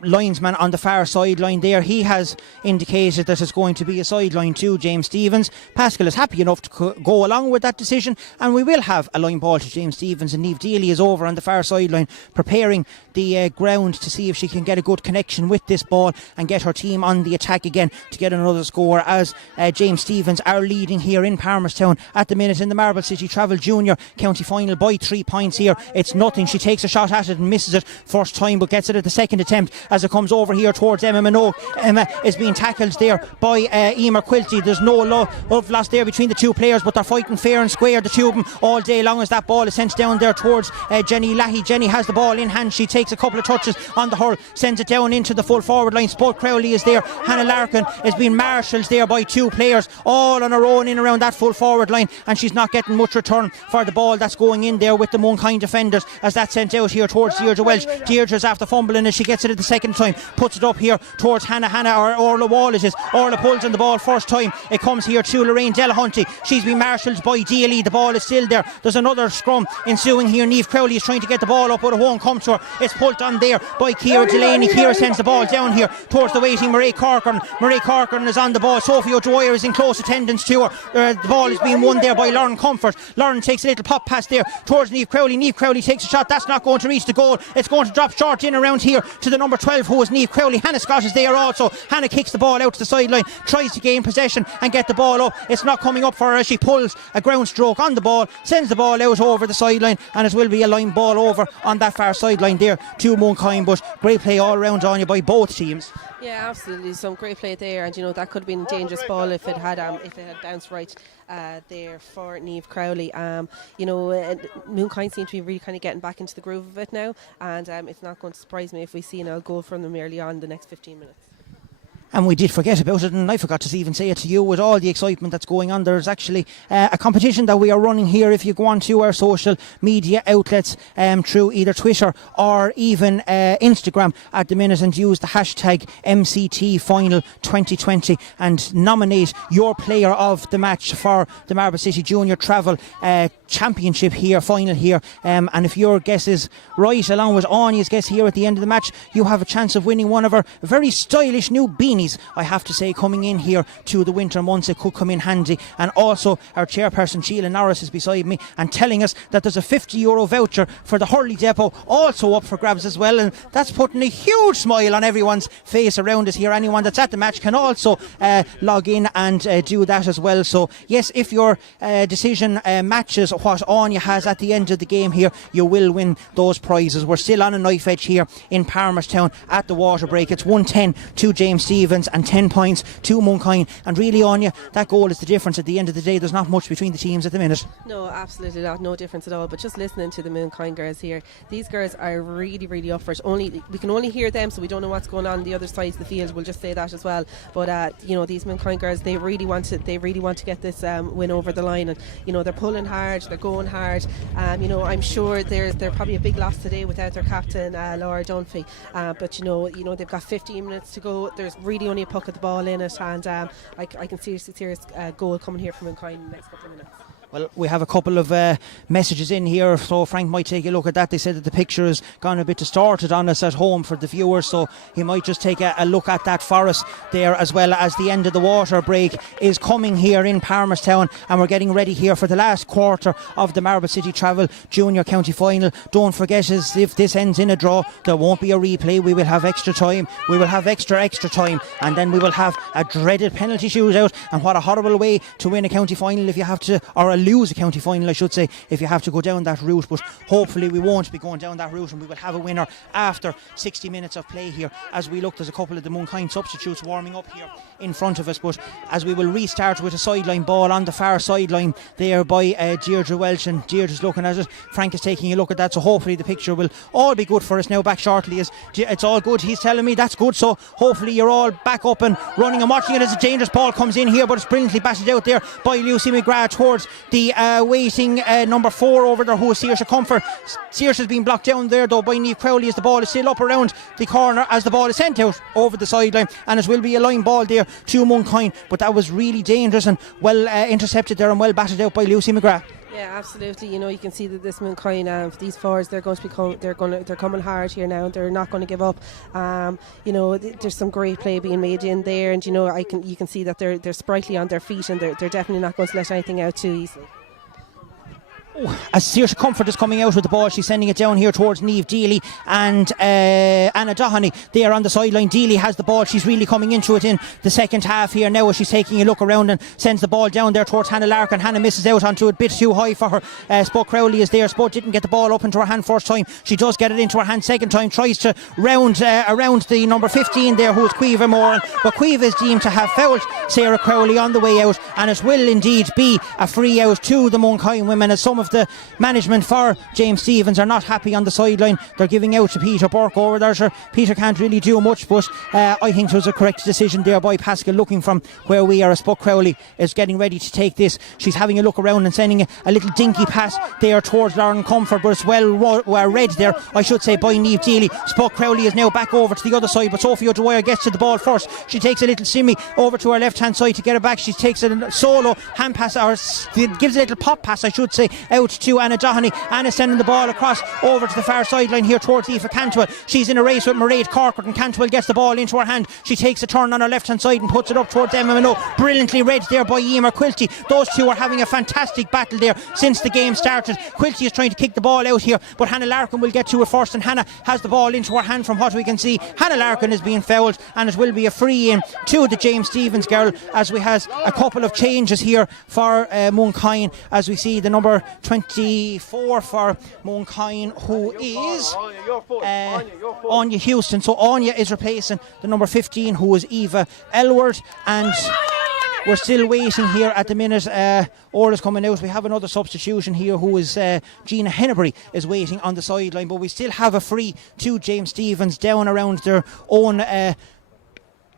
linesman on the far sideline there. He has indicated that it's going to be a sideline to James Stevens. Pascal is happy enough to go along with that decision, and we will have a line ball to James Stevens, and Niamh Daly is over on the far sideline preparing the ground to see if she can get a good connection with this ball and get her team on the attack again to get another score, as James Stevens are leading here in Palmerstown at the minute in the Marble City Travel Junior County Final by 3 points here. It's nothing. She takes a shot at it and misses it first time, but gets it at the second attempt as it comes over here towards Emma Minogue. Emma is being tackled there by Emer Quilty. There's no love lost there between the two players, but they're fighting fair and square, the two of them, all day long, as that ball is sent down there towards Jenny Lahey. Jenny has the ball in hand. She takes a couple of touches on the hurl, sends it down into the full forward line. Spud Crowley is there. Hannah Larkin is being marshalled there by two players, all on her own in around that full forward line, and she's not getting much return for the ball that's going in there with the Mooncoin defenders, as that's sent out here towards Deirdre Welch. Deirdre's after fumbling as she gets it at the second time, puts it up here towards Hannah or Orla Wall. It is Orla pulls on the ball first time. It comes here to Lorraine Delahunty. She's been marshalled by Daly. The ball is still there. There's another scrum ensuing here. Niamh Crowley is trying to get the ball up, but it won't come to her. It's pulled on there by Ciara Delaney. Ciara sends the ball down here towards the waiting Murray Corcoran. Murray Corcoran is on the ball. Sophie O'Dwyer is in close attendance to her. The ball is being won there by Lauren Comfort. Lauren takes a little pop pass there towards Niamh Crowley. Niamh Crowley takes a shot. That's not going to reach the goal. It's going to drop short in around here to the number 12, who is Niamh Crowley. Hannah Scott is there also. Hannah kicks the ball out to the sideline, tries to gain possession and get the ball up. It's not coming up for her as she pulls a ground stroke on the ball, sends the ball out over the sideline, and it will be a line ball over on that far sideline there to Mooncoin. But great play all round on you by both teams. Yeah, absolutely. Some great play there, and that could have been a dangerous ball if it had bounced right there for Niamh Crowley. Mooncoin seem to be really kind of getting back into the groove of it now, and it's not going to surprise me if we see a goal from them early on in the next 15 minutes. And we did forget about it, and I forgot to even say it to you, with all the excitement that's going on. There's actually a competition that we are running here. If you go on to our social media outlets through either Twitter or even Instagram at the minute, and use the hashtag MCT Final 2020 and nominate your player of the match for the Marble City Junior Travel Championship here, final here, and if your guess is right, along with Anya's guess here at the end of the match, you have a chance of winning one of our very stylish new beanies, I have to say, coming in here to the winter months. It could come in handy. And also our chairperson Sheila Norris is beside me and telling us that there's a €50 voucher for the Hurley Depot also up for grabs as well, and that's putting a huge smile on everyone's face around us here. Anyone that's at the match can also log in and do that as well. So yes, if your decision matches what Anya has at the end of the game here, you will win those prizes. We're still on a knife edge here in Palmerstown at the water break. It's 110 to James Stevens and 10 points to Mooncoin, and really, Anya, that goal is the difference at the end of the day. There's not much between the teams at the minute. No, absolutely not, no difference at all. But just listening to the Mooncoin girls here, these girls are really, really up for it. We can only hear them, so we don't know what's going on the other side of the field. We'll just say that as well. But these Mooncoin girls, they really want to get this win over the line, and they're pulling hard, they're going hard. I'm sure they're probably a big loss today without their captain Laura Dunphy. But they've got 15 minutes to go. There's really only a puck of the ball in it, and I can see a serious goal coming here from Mooncoin in the next couple of minutes. Well, we have a couple of messages in here, so Frank might take a look at that. They said that the picture has gone a bit distorted on us at home for the viewers, so he might just take a look at that for us there, as well as the end of the water break is coming here in Palmerstown, and we're getting ready here for the last quarter of the Marble City Travel Junior County Final. Don't forget, as if this ends in a draw, there won't be a replay. We will have extra time. We will have extra time, and then we will have a dreaded penalty shootout. And what a horrible way to win a county final if you have to, or lose a county final I should say, if you have to go down that route. But hopefully we won't be going down that route, and we will have a winner after 60 minutes of play here. As we look, there's a couple of the Mooncoin substitutes warming up here in front of us, but as we will restart with a sideline ball on the far sideline there by Deirdre Welch, and Deirdre's looking at it. Frank is taking a look at that, so hopefully the picture will all be good for us now. Back shortly, it's all good, he's telling me. That's good, so hopefully you're all back up and running and watching it as a dangerous ball comes in here, but it's brilliantly batted out there by Lucy McGrath towards the waiting number 4 over there, who is Saoirse Comfort. Saoirse has been blocked down there though by Niamh Crowley, as the ball is still up around the corner as the ball is sent out over the sideline, and it will be a line ball there to Mooncoin, but that was really dangerous and well intercepted there and well batted out by Lucy McGrath. Yeah, absolutely. You know, you can see that this Mooncoin, these forwards, they're going to be they're coming hard here now. They're not going to give up. You know, there's some great play being made in there, and you know, you can see that they're sprightly on their feet, and they're definitely not going to let anything out too easily. As Saoirse Comfort is coming out with the ball, she's sending it down here towards Niamh Deely and Anna Doheny. They are on the sideline. Deely has the ball. She's really coming into it in the second half here now, as she's taking a look around and sends the ball down there towards Hannah Larkin. Hannah misses out onto it, a bit too high for her. Spud Crowley is there. Spud didn't get the ball up into her hand first time. She does get it into her hand second time. Tries to round around the number 15 there, who is Caoimhe Moran, but Caoimhe is deemed to have fouled Sarah Crowley on the way out, and it will indeed be a free out to the Mooncoin women, as some of the management for James Stephens are not happy on the sideline. They're giving out to Peter Burke over there. Sure, Peter can't really do much, but I think it was a correct decision there by Pascal, looking from where we are, as Spud Crowley is getting ready to take this. She's having a look around and sending a little dinky pass there towards Lauren Comfort, but it's well read there, I should say, by Niamh Deely. Spud Crowley is now back over to the other side, but Sophie O'Dwyer gets to the ball first. She takes a little simmy over to her left hand side to get it back. She takes a solo hand pass, or gives a little pop pass, I should say, out to Anna Doheny. Anna sending the ball across over to the far sideline here towards Aoife Cantwell. She's in a race with Mairead Corcoran, and Cantwell gets the ball into her hand. She takes a turn on her left hand side and puts it up towards Emma Minogue. Brilliantly read there by Emer Quilty. Those two are having a fantastic battle there since the game started. Quilty is trying to kick the ball out here, but Hannah Larkin will get to it first, and Hannah has the ball into her hand. From what we can see, Hannah Larkin is being fouled, and it will be a free in to the James Stephens girl, as we has a couple of changes here for Mooncoin, as we see the number 24 for Mooncoin, who is Anya Houston. So Anya is replacing the number 15, who is Eva Elward, and we're still waiting here at the minute. Orla's coming out. We have another substitution here, who is Gina Hennebury is waiting on the sideline, but we still have a free to James Stephens down around their own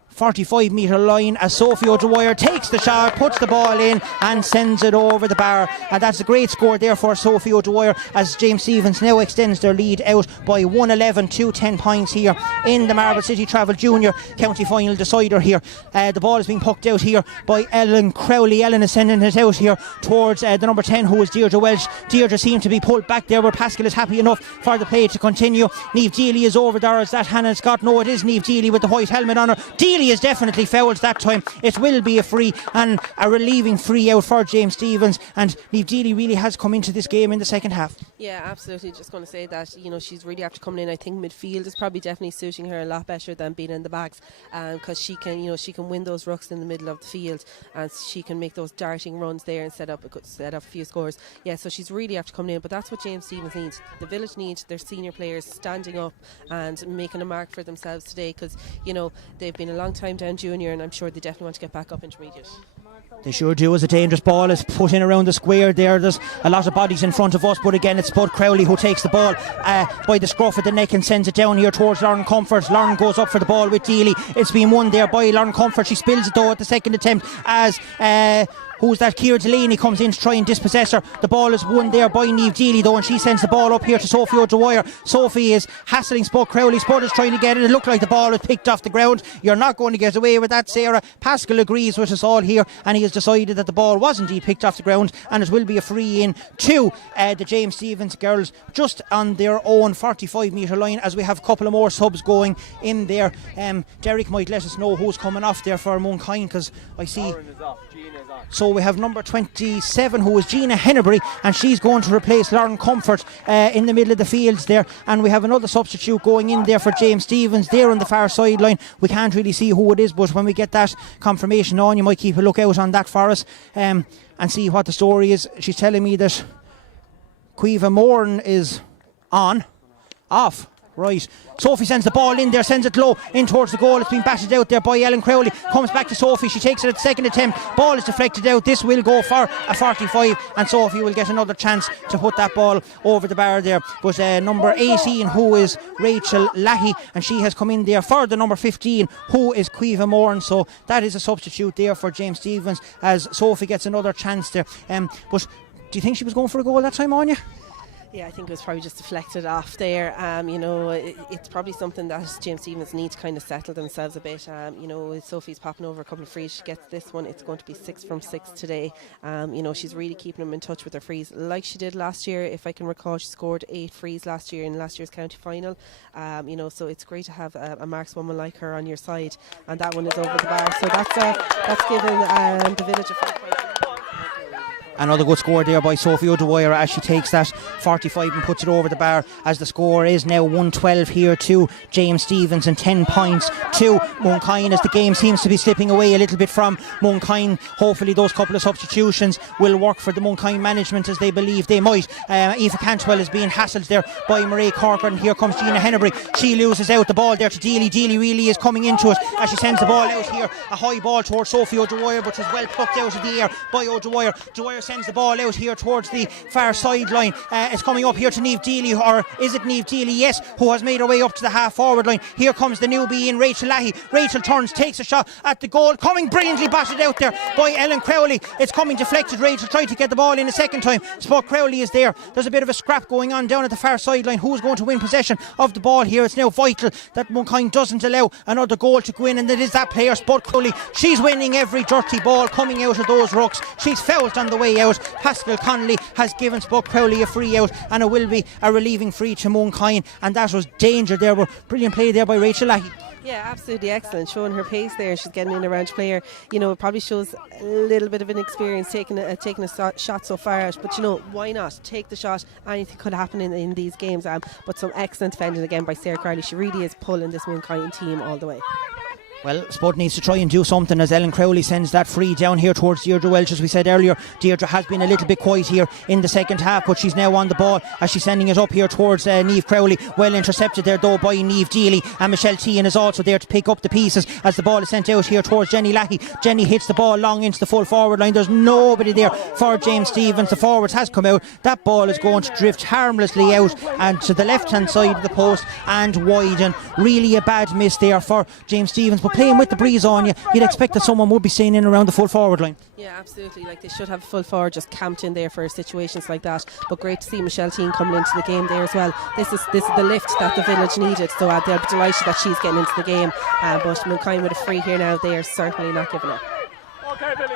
45 metre line, as Sophie O'Dwyer takes the shot, puts the ball in and sends it over the bar, and that's a great score there for Sophie O'Dwyer, as James Stephens now extends their lead out by 111 to 10 points here in the Marble City Travel Junior County Final decider here. The ball is being pucked out here by Ellen Crowley. Ellen is sending it out here towards the number 10, who is Deirdre Welsh. Deirdre seems to be pulled back there, where Pascal is happy enough for the play to continue. Niamh Deely is over there. Is that Hannah Scott? No, it is Niamh Deely with the white helmet on her. Deely is definitely fouled that time. It will be a free, and a relieving free out for James Stephens, and Niamh Deely really has come into this game in the second half. Yeah, absolutely. Just going to say that, you know, she's really after coming in. I think midfield is probably definitely suiting her a lot better than being in the backs, because she can, you know, she can win those rucks in the middle of the field, and she can make those darting runs there and set up a few scores. Yeah, so she's really after coming in, but that's what James Stephens needs. The village needs their senior players standing up and making a mark for themselves today, because, you know, they've been a long time down junior, and I'm sure they definitely want to get back up intermediate. They sure do, as a dangerous ball is put in around the square there. There's a lot of bodies in front of us, but again it's Spud Crowley who takes the ball by the scruff of the neck and sends it down here towards Lauren Comfort. Lauren goes up for the ball with Deely. It's been won there by Lauren Comfort. She spills it though at the second attempt, as who's that? Ciara Delaney comes in to try and dispossess her. The ball is won there by Niamh Deely though, and she sends the ball up here to Sophie O'Dwyer. Sophie is hassling Spud Crowley. Spud is trying to get it. It looked like the ball was picked off the ground. You're not going to get away with that, Sarah. Pascal agrees with us all here, and he has decided that the ball was indeed picked off the ground, and it will be a free in to the James Stephens girls, just on their own 45 metre line, as we have a couple of more subs going in there. Derek might let us know who's coming off there for Mooncoin, because I see so we have number 27, who is Gina Hennebury, and she's going to replace Lauren Comfort in the middle of the fields there. And we have another substitute going in there for James Stephens there on the far sideline. We can't really see who it is, but when we get that confirmation on, you might keep a look out on that for us and see what the story is. She's telling me that Caoimhe Moran is off. Right. Sophie sends the ball in there, sends it low in towards the goal. It's been batted out there by Ellen Crowley. Comes back to Sophie. She takes it at the second attempt. Ball is deflected out. This will go for a 45, and Sophie will get another chance to put that ball over the bar there. But number 18, who is Rachel Lahey, and she has come in there for the number 15, who is Quiva Moran. So that is a substitute there for James Stevens as Sophie gets another chance there. But do you think she was going for a goal that time, Anya? Yeah, I think it was probably just deflected off there. It's probably something that James Stevens need to kind of settle themselves a bit. Sophie's popping over a couple of frees. She gets this one. It's going to be 6 from 6 today. She's really keeping them in touch with her frees, like she did last year. If I can recall, she scored 8 frees last year in last year's county final. So it's great to have a markswoman like her on your side, and that one is over the bar. So that's given the village a 5 point. Another good score there by Sophie O'Dwyer as she takes that 45 and puts it over the bar, as the score is now 112 here to James Stevens and 10 points to Mooncoin, as the game seems to be slipping away a little bit from Mooncoin. Hopefully those couple of substitutions will work for the Mooncoin management, as they believe they might. Aoife Cantwell is being hassled there by Marie Corcoran. Here comes Gina Hennebury. She loses out the ball there to Dealey. Dealey really is coming into it as she sends the ball out here. A high ball towards Sophie O'Dwyer, but was well plucked out of the air by O'Dwyer. O'Dwyer sends the ball out here towards the far sideline. It's coming up here to Niamh Dealey, or is it Niamh Dealey? Yes, who has made her way up to the half forward line. Here comes the newbie in, Rachel Lahey. Rachel turns, takes a shot at the goal, coming brilliantly batted out there by Ellen Crowley. It's coming deflected. Rachel tried to get the ball in a second time. Spot Crowley is there. There's a bit of a scrap going on down at the far sideline. Who's going to win possession of the ball here? It's now vital that Mooncoin doesn't allow another goal to go in, and it is that player, Spot Crowley. She's winning every dirty ball coming out of those rucks. She's fouled on the way out. Pascal Connolly has given Spot Crowley a free out, and it will be a relieving free to Mooncoin, and that was danger there. Brilliant play there by Rachel Lahey. Yeah, absolutely excellent. Showing her pace there. She's getting in around player. It probably shows a little bit of an experience taking a shot so far out. But why not take the shot? Anything could happen in these games. But some excellent defending again by Sarah Crowley. She really is pulling this Mooncoin team all the way. Well, Spud needs to try and do something, as Ellen Crowley sends that free down here towards Deirdre Welch. As we said earlier, Deirdre has been a little bit quiet here in the second half, but she's now on the ball as she's sending it up here towards Niamh Crowley. Well intercepted there though by Niamh Dealey, and Michelle Tehan is also there to pick up the pieces as the ball is sent out here towards Jenny Lahey. Jenny hits the ball long into the full forward line. There's nobody there for James Stevens. The forwards has come out. That ball is going to drift harmlessly out and to the left hand side of the post and widen. Really a bad miss there for James Stevens, but playing with the breeze on you, you'd expect that someone would be staying in around the full forward line. Yeah, absolutely. Like, they should have full forward just camped in there for situations like that. But great to see Michelle Tehan coming into the game there as well. This is the lift that the village needed. So they'll be delighted that she's getting into the game. But Mooncoin with a free here now. They are certainly not giving up.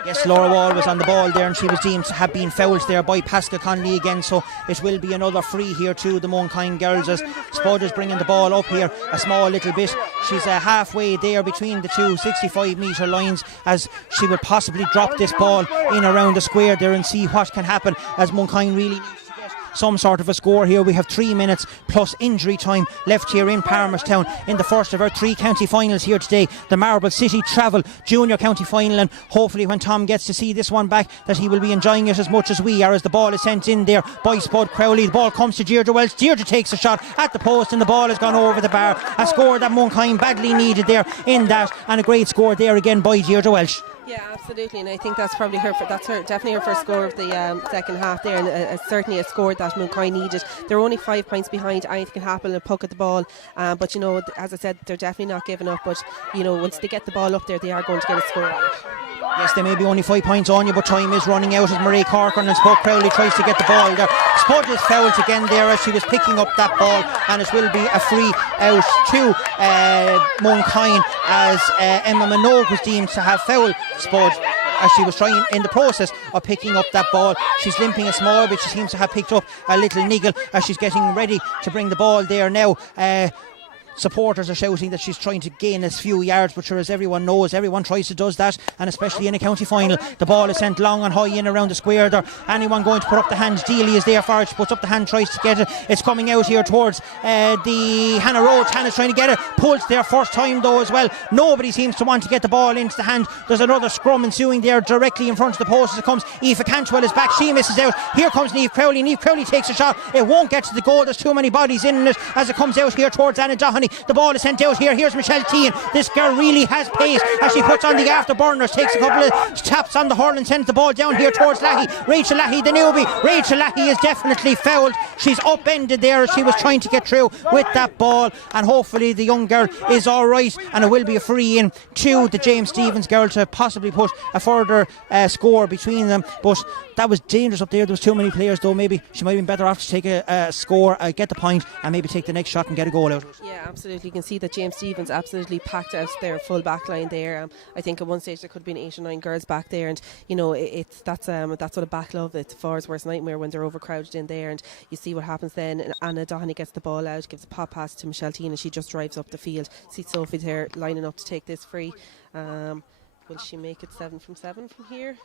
Yes, Laura Wall was on the ball there, and she was deemed to have been fouled there by Pascal Connolly again, so it will be another free here to the Mooncoin girls, as Spud is bringing the ball up here a small little bit. She's halfway there between the two 65 metre lines, as she will possibly drop this ball in around the square there and see what can happen, as Mooncoin really needs some sort of a score here. We have 3 minutes plus injury time left here in Palmerstown in the first of our 3 county finals here today, the Marble City Travel Junior County Final, and hopefully when Tom gets to see this one back that he will be enjoying it as much as we are, as the ball is sent in there by Spud Crowley. The ball comes to Deirdre Welch. Deirdre takes a shot at the post and the ball has gone over the bar. A score that Mooncoin badly needed there in that, and a great score there again by Deirdre Welch. Yeah, absolutely, and I think that's probably definitely her first score of the second half there, and certainly a score that Mooncoin needed. They're only 5 points behind. Anything can happen, a puck at the ball, but as I said, they're definitely not giving up. But once they get the ball up there, they are going to get a score. Yes, they may be only 5 points on you, but time is running out as Marie Corcoran and Spud Crowley tries to get the ball there. Spud is fouled again there as she was picking up that ball, and it will be a free out to Mooncoin, as Emma Minogue was deemed to have fouled Spud as she was trying in the process of picking up that ball. She's limping a small bit. She seems to have picked up a little niggle as she's getting ready to bring the ball there now. supporters are shouting that she's trying to gain a few yards, but sure, as everyone knows, everyone tries to does that, and especially in a county final. The ball is sent long and high in around the square there. Anyone going to put up the hands? Dealey is there for it. She puts up the hand, tries to get it. It's coming out here towards the Hannah Rhodes. Hannah's trying to get it. Pulls there first time though as well. Nobody seems to want to get the ball into the hand. There's another scrum ensuing there directly in front of the post as it comes. Aoife Cantwell is back. She misses out. Here comes Niamh Crowley. Niamh Crowley takes a shot. It won't get to the goal. There's too many bodies in it as it comes out here towards Anna Doherty. The ball is sent out here. Here's Michelle Tehan. This girl really has pace as she puts on the afterburners, takes a couple of taps on the hurl and sends the ball down here towards Lahey. Rachel Lahey, the newbie. Rachel Lahey is definitely fouled. She's upended there as she was trying to get through with that ball, and hopefully the young girl is alright, and it will be a free in to the James Stephens girl to possibly put a further score between them. But that was dangerous up there. There was too many players though. Maybe she might have been better off to take a score, get the point, and maybe take the next shot and get a goal out. Yeah, absolutely. You can see that James Stephens absolutely packed out their full back line there. I think at one stage there could have been 8 or 9 girls back there, and you know that's what a back love. It's For's worst nightmare when they're overcrowded in there, and you see what happens then. And Anna Doherty gets the ball out, gives a pop pass to Michelle Tehan, and she just drives up the field. See Sophie there lining up to take this free. Will she make it 7 from 7 from here?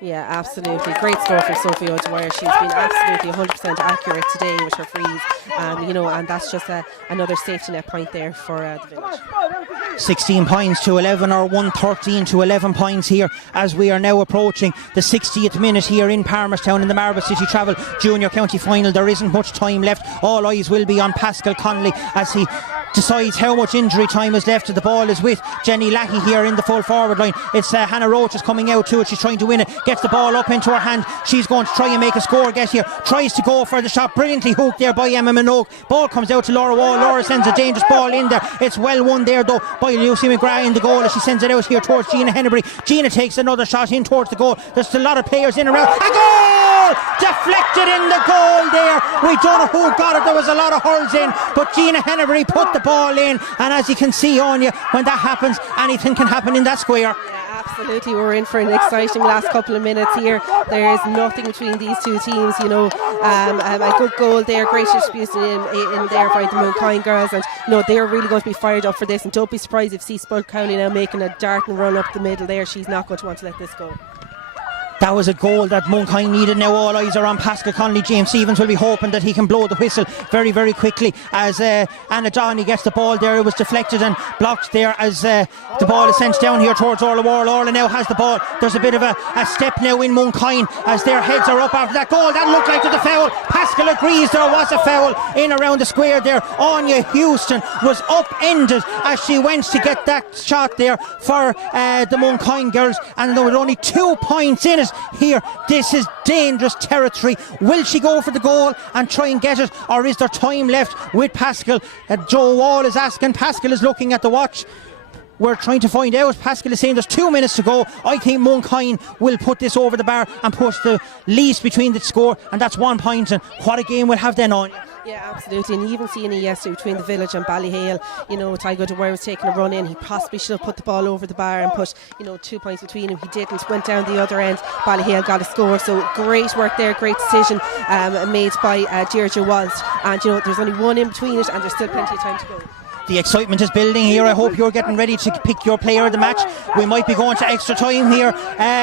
Yeah, absolutely. Great score from Sophie O'Dwyer. She's been absolutely 100% accurate today with her frees. And that's just another safety net point there for the village. 16 points to 11, or 113 to 11 points here as we are now approaching the 60th minute here in Palmerstown in the Marble City Travel Junior County Final. There isn't much time left. All eyes will be on Pascal Connolly as he decides how much injury time is left. The ball is with Jenny Lahey here in the full forward line. It's Hannah Roach is coming out to it. She's trying to win it, gets the ball up into her hand. She's going to try and make a score get here, tries to go for the shot, brilliantly hooked there by Emma Minogue. Ball comes out to Laura Wall. Laura sends a dangerous ball in there. It's well won there though by Lucy McGrath in the goal as she sends it out here towards Gina Hennebury. Gina takes another shot in towards the goal. There's a lot of players in around. A goal! Deflected in the goal there. We don't know who got it. There was a lot of hurls in, but Gina Hennebury put the ball in, and as you can see on you, when that happens, anything can happen in that square. Absolutely, we're in for an exciting last couple of minutes here. There is nothing between these two teams, you know. A good goal there, great distribution in there by the Mooncoin girls, and you know they're really going to be fired up for this. And don't be surprised if Spud County now making a dart and run up the middle there. She's not going to want to let this go. That was a goal that Mooncoin needed. Now all eyes are on Pascal Connolly. James Stephens will be hoping that he can blow the whistle very, very quickly as Anna Doherty gets the ball there. It was deflected and blocked there as the ball is sent down here towards Orla Wall. Orla now has the ball. There's a bit of a step now in Mooncoin as their heads are up after that goal. That looked like it was a foul. Pascal agrees there was a foul in around the square there. Anya Houston was upended as she went to get that shot there for the Mooncoin girls, and there were only 2 points in it here. This is dangerous territory. Will she go for the goal and try and get it, or is there time left with Pascal? Joe Wall is asking. Pascal is looking at the watch. We're trying to find out. Pascal is saying there's 2 minutes to go. I think Mooncoin will put this over the bar and push the least between the score, and that's 1 point. And what a game we'll have then on. Yeah, absolutely. And you even seeing it yesterday between the village and Ballyhale, you know, Tygo Dwyer was taking a run in. He possibly should have put the ball over the bar and put, 2 points between him. He didn't, went down the other end. Ballyhale got a score. So great work there, great decision made by Deirdre Walsh. And there's only 1 in between it, and there's still plenty of time to go. The excitement is building here. I hope you're getting ready to pick your player of the match. We might be going to extra time here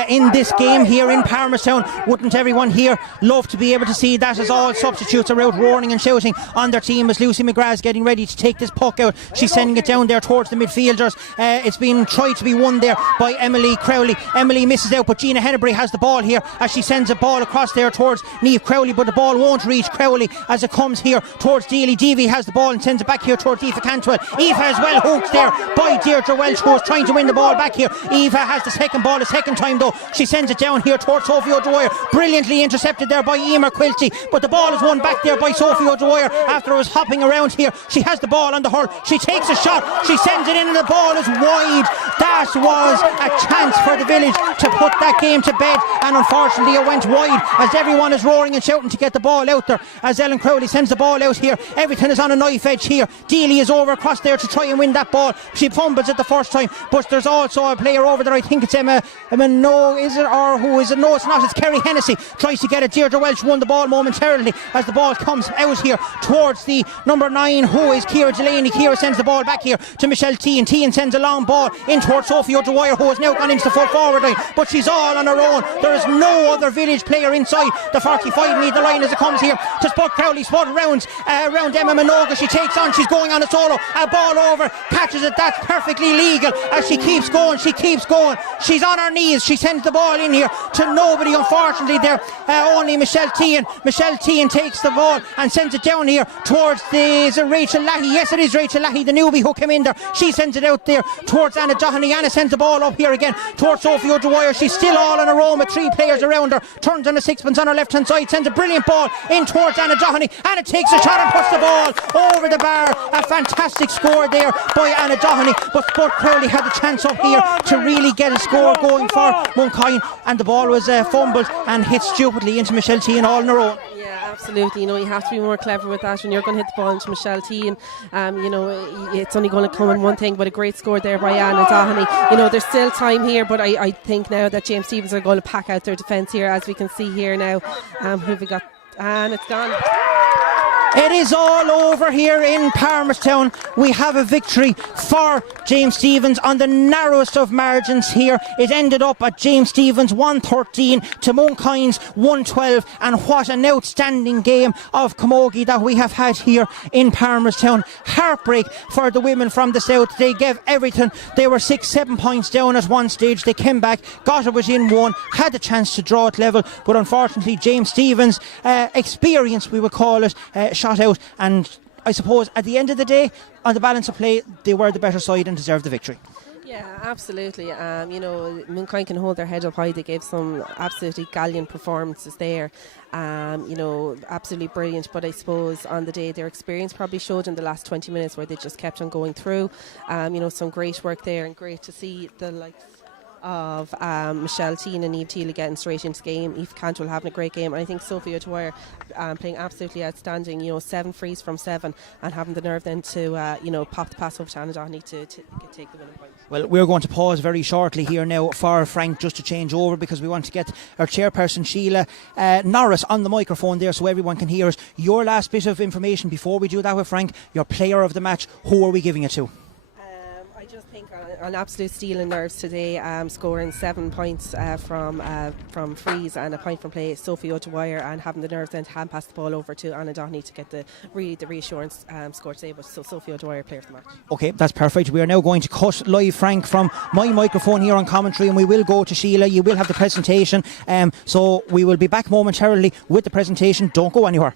in this game here in Palmerstown. Wouldn't everyone here love to be able to see that, as all substitutes are out roaring and shouting on their team as Lucy McGrath is getting ready to take this puck out. She's sending it down there towards the midfielders. It's been tried to be won there by Emily Crowley. Emily misses out, but Gina Hennebury has the ball here as she sends a ball across there towards Niamh Crowley, but the ball won't reach Crowley as it comes here towards Dealey. Deavy has the ball and sends it back here towards Aoife Cantwell. Aoife is well hooked there by Deirdre Welch, who is trying to win the ball back here. Aoife has the second ball a second time though. She sends it down here towards Sophie O'Dwyer. Brilliantly intercepted there by Emer Quilty, but the ball is won back there by Sophie O'Dwyer after it was hopping around here. She has the ball on the hurl. She takes a shot. She sends it in and the ball is wide. That was a chance for the village to put that game to bed, and unfortunately it went wide as everyone is roaring and shouting to get the ball out there as Ellen Crowley sends the ball out here. Everything is on a knife edge here. Dealey is over across there to try and win that ball. She fumbles it the first time, but there's also a player over there. I think it's Emma no, is it, or who is it? No, it's not. It's Kerry Hennessy. Tries to get it. Deirdre Welch won the ball momentarily as the ball comes out here towards the number 9, who is Ciara Delaney. Ciara sends the ball back here to Michelle Tehan. Tehan sends a long ball in towards Sophie O'Dwyer, who has now gone into the full forward line, but she's all on her own. There is no other village player inside the 45 metre line as it comes here to Spud Crowley. Spud rounds around Emma Minogue. She takes on, she's going on a solo, a ball over, catches it. That's perfectly legal as she keeps going. She's on her knees. She sends the ball in here to nobody, unfortunately there, only Michelle Tehan. Michelle Tehan takes the ball and sends it down here towards is it Rachel Lahey? Yes, it is Rachel Lahey, the newbie who came in there. She sends it out there towards Anna Doherty. Anna sends the ball up here again towards Sophie O'Dwyer. She's still all on her own with 3 players around her. Turns on a sixpence on her left hand side, sends a brilliant ball in towards Anna Doherty. Anna takes a shot and puts the ball over the bar. A fantastic score there by Anna Doherty, but Spud Crowley had the chance up here to really get a score going for Mooncoin, and the ball was fumbled and hit stupidly into Michelle Tehan all on her own. Yeah, absolutely. You know, you have to be more clever with that when you're going to hit the ball into Michelle Tehan. You know, it's only going to come in one thing, but a great score there by Anna Doherty. You know, there's still time here, but I think now that James Stephens are going to pack out their defence here, as we can see here now. Who have we got? And it's gone. It is all over here in Palmerstown. We have a victory for James Stephens on the narrowest of margins here. It ended up at James Stephens 113 to Mooncoin's 112, and what an outstanding game of camogie that we have had here in Palmerstown. Heartbreak for the women from the south. They gave everything. They were 6-7 points down at one stage. They came back, got it within 1, had the chance to draw it level, but unfortunately James Stephens, experience we would call it, shot out, and I suppose at the end of the day, on the balance of play, they were the better side and deserved the victory. Yeah, absolutely. You know, Mooncoin can hold their head up high. They gave some absolutely gallant performances there. You know, absolutely brilliant. But I suppose on the day, their experience probably showed in the last 20 minutes where they just kept on going through. You know, some great work there, and great to see the likes of Michelle Tehan and Eve Teely getting straight into the game. Eve Cantwell having a great game, and I think Sophie O'Dwyer playing absolutely outstanding. You know, 7 frees from 7, and having the nerve then to you know, pop the pass over to Anna Doherty to take the winning point. Well, we're going to pause very shortly here now for Frank just to change over, because we want to get our chairperson Sheila Norris on the microphone there so everyone can hear us. Your last bit of information before we do that with Frank, your player of the match, who are we giving it to? I just think an absolute steal and nerves today, scoring 7 points from frees and a point from play, Sophie O'Dwyer, and having the nerves then to hand pass the ball over to Anna Doherty to get the reassurance score today. But so Sophie O'Dwyer, player of the match. Okay, that's perfect. We are now going to cut live, Frank, from my microphone here on commentary, and we will go to Sheila. You will have the presentation, so we will be back momentarily with the presentation. Don't go anywhere.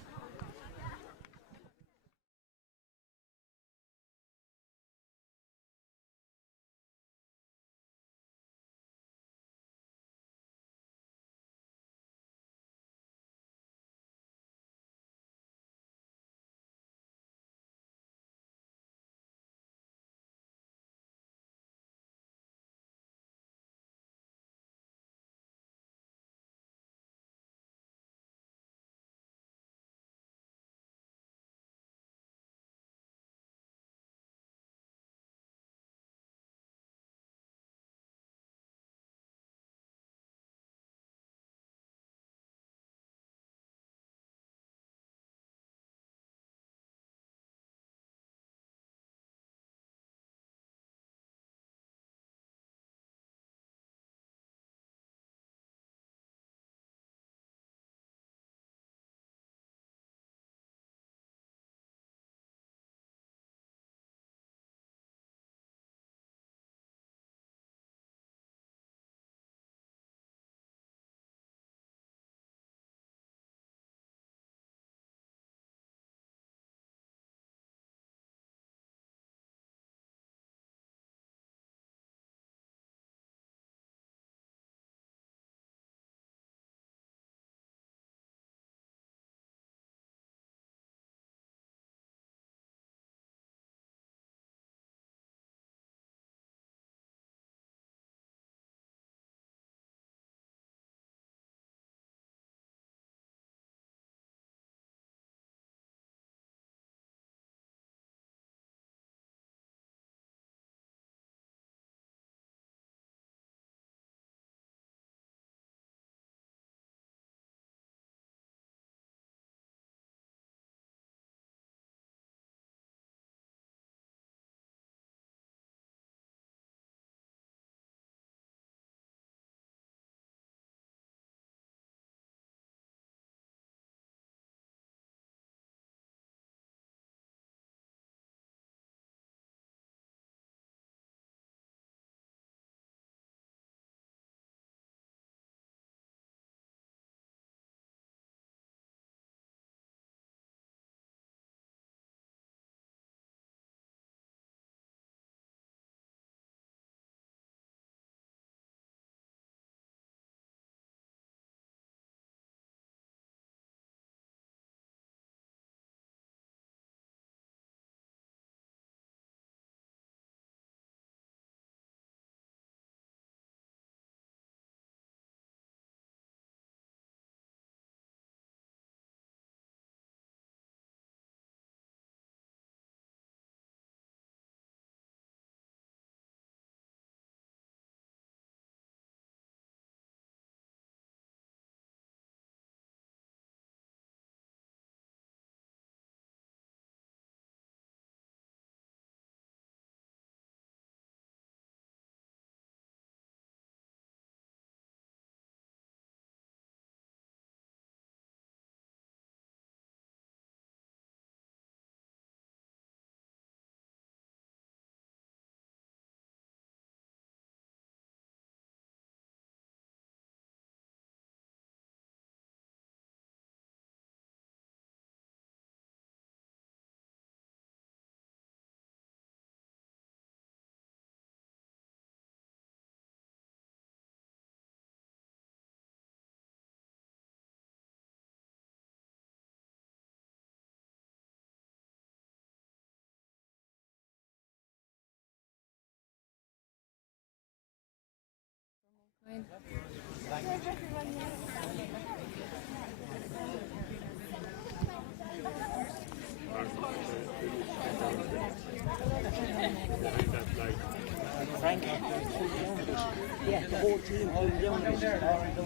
Yeah, the whole team holding down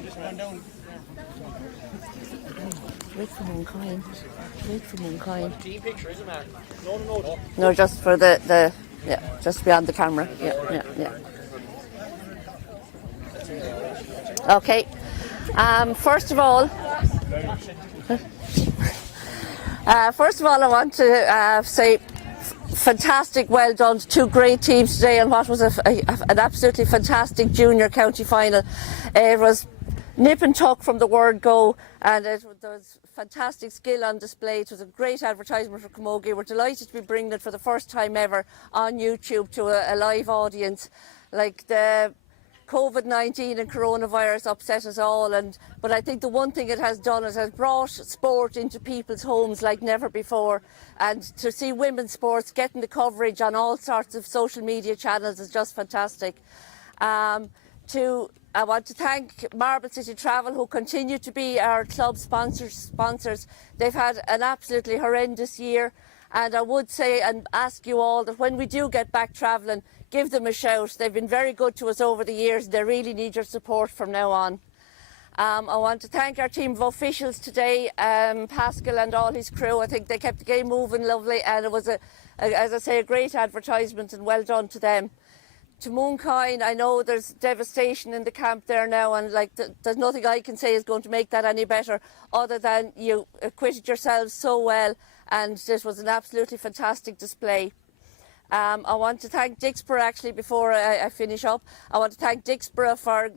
just run down. Wait for Mooncoin. Wait for Mooncoin. Team picture, isn't it? No. No, just for the yeah, just beyond the camera. Yeah. Okay. First of all, I want to say fantastic, well done to two great teams today on what was an absolutely fantastic junior county final. It was nip and tuck from the word go, and there was fantastic skill on display. It was a great advertisement for Camogie. We're delighted to be bringing it for the first time ever on YouTube to a live audience. Like the COVID-19 and coronavirus upset us all, but I think the one thing it has done is it has brought sport into people's homes like never before, and to see women's sports getting the coverage on all sorts of social media channels is just fantastic. I want to thank Marble City Travel, who continue to be our club sponsors. They've had an absolutely horrendous year, and I would say and ask you all that when we do get back travelling, give them a shout. They've been very good to us over the years. They really need your support from now on. I want to thank our team of officials today, Pascal and all his crew. I think they kept the game moving lovely, and it was, as I say, a great advertisement, and well done to them. To Mooncoin, I know there's devastation in the camp there now, and there's nothing I can say is going to make that any better, other than you acquitted yourselves so well, and this was an absolutely fantastic display. I want to thank Dicksboro, actually, before I finish up. I want to thank Dicksboro for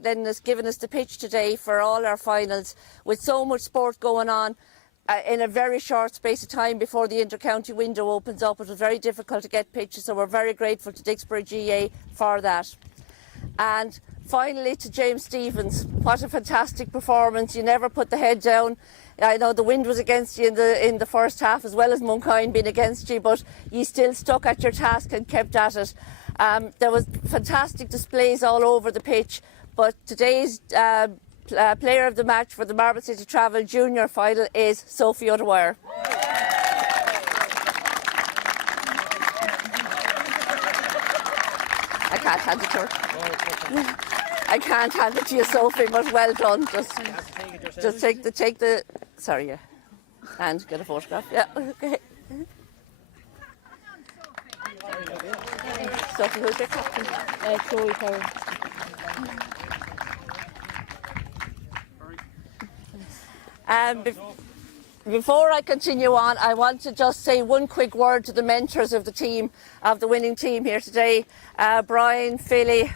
giving us the pitch today for all our finals. With so much sport going on in a very short space of time before the inter-county window opens up, it was very difficult to get pitches, so we're very grateful to Dicksboro GAA for that. And finally, to James Stevens, what a fantastic performance. You never put the head down. I know the wind was against you in the first half, as well as Mooncoin being against you, but you still stuck at your task and kept at it. There was fantastic displays all over the pitch, but today's player of the match for the Marble City Travel Junior final is Sophie O'Dwyer. I can't hand it to her. I can't hand it to you, Sophie, but well done. Just take the sorry, yeah, and get a photograph. Yeah, okay. Sophie, who's your captain? Chloe Curran. Before I continue on, I want to just say one quick word to the mentors of the team, of the winning team here today. Brian, Philly,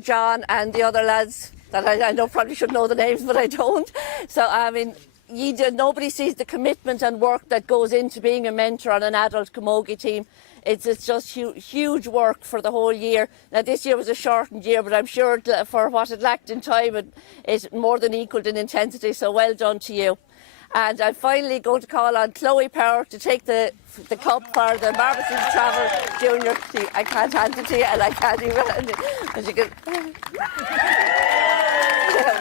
John and the other lads that I know probably should know the names, but I don't. So, I mean, nobody sees the commitment and work that goes into being a mentor on an adult camogie team. It's just huge work for the whole year. Now, this year was a shortened year, but I'm sure for what it lacked in time, it more than equalled in intensity, so well done to you. And I'm finally going to call on Chloe Power to take the cup for the Marble City Travel Junior team. I can't hand it to you, and I can't even hand it. As you can,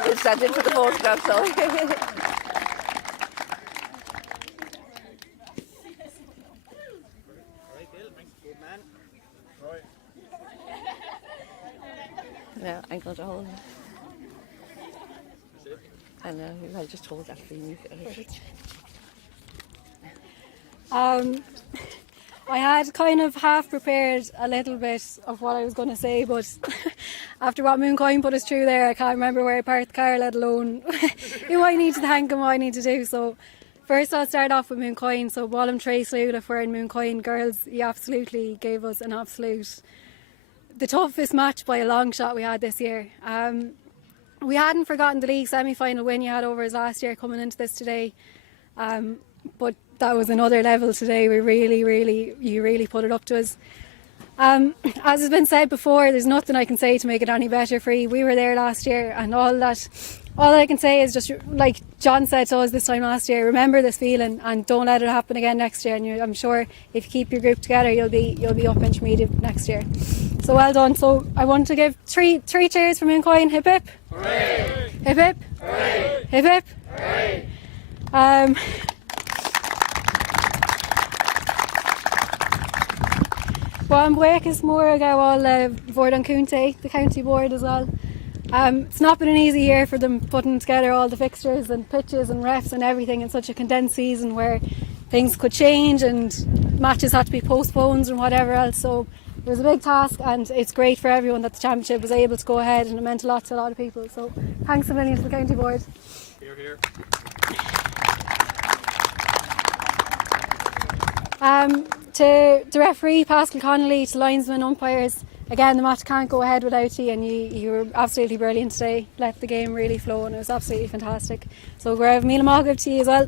we'll stand in for the photograph, Chloe. Now I'm going to hold it. And I'll just hold that for you. I had kind of half prepared a little bit of what I was going to say, but after what Mooncoin put us through there, I can't remember where I parked the car, let alone who I need to thank and what I need to do. So first I'll start off with Mooncoin. So Wallam Trace Lula for Mooncoin girls, he absolutely gave us the toughest match by a long shot we had this year. We hadn't forgotten the league semi-final win you had over us last year coming into this today, but that was another level today. You really put it up to us. As has been said before, there's nothing I can say to make it any better for you. We were there last year, and all that all I can say is just like John said to us this time last year, remember this feeling and don't let it happen again next year. And I'm sure if you keep your group together, you'll be up intermediate next year. So well done. So I want to give three cheers for Mooncoin. Hip hip. Hooray! Hip hip. Hooray! Hip hip. Hooray! Well, Buecas Mór go all Bord an Cúnta, the county board as well. It's not been an easy year for them putting together all the fixtures and pitches and refs and everything in such a condensed season where things could change and matches had to be postponed and whatever else. So it was a big task, and it's great for everyone that the championship was able to go ahead, and it meant a lot to a lot of people. So thanks a million to the county board. Hear, hear. To the referee Pascal Connolly, to linesmen, umpires, again the match can't go ahead without you, and you were absolutely brilliant today. Let the game really flow, and it was absolutely fantastic. So Grav Míle Mágaibh to you as well.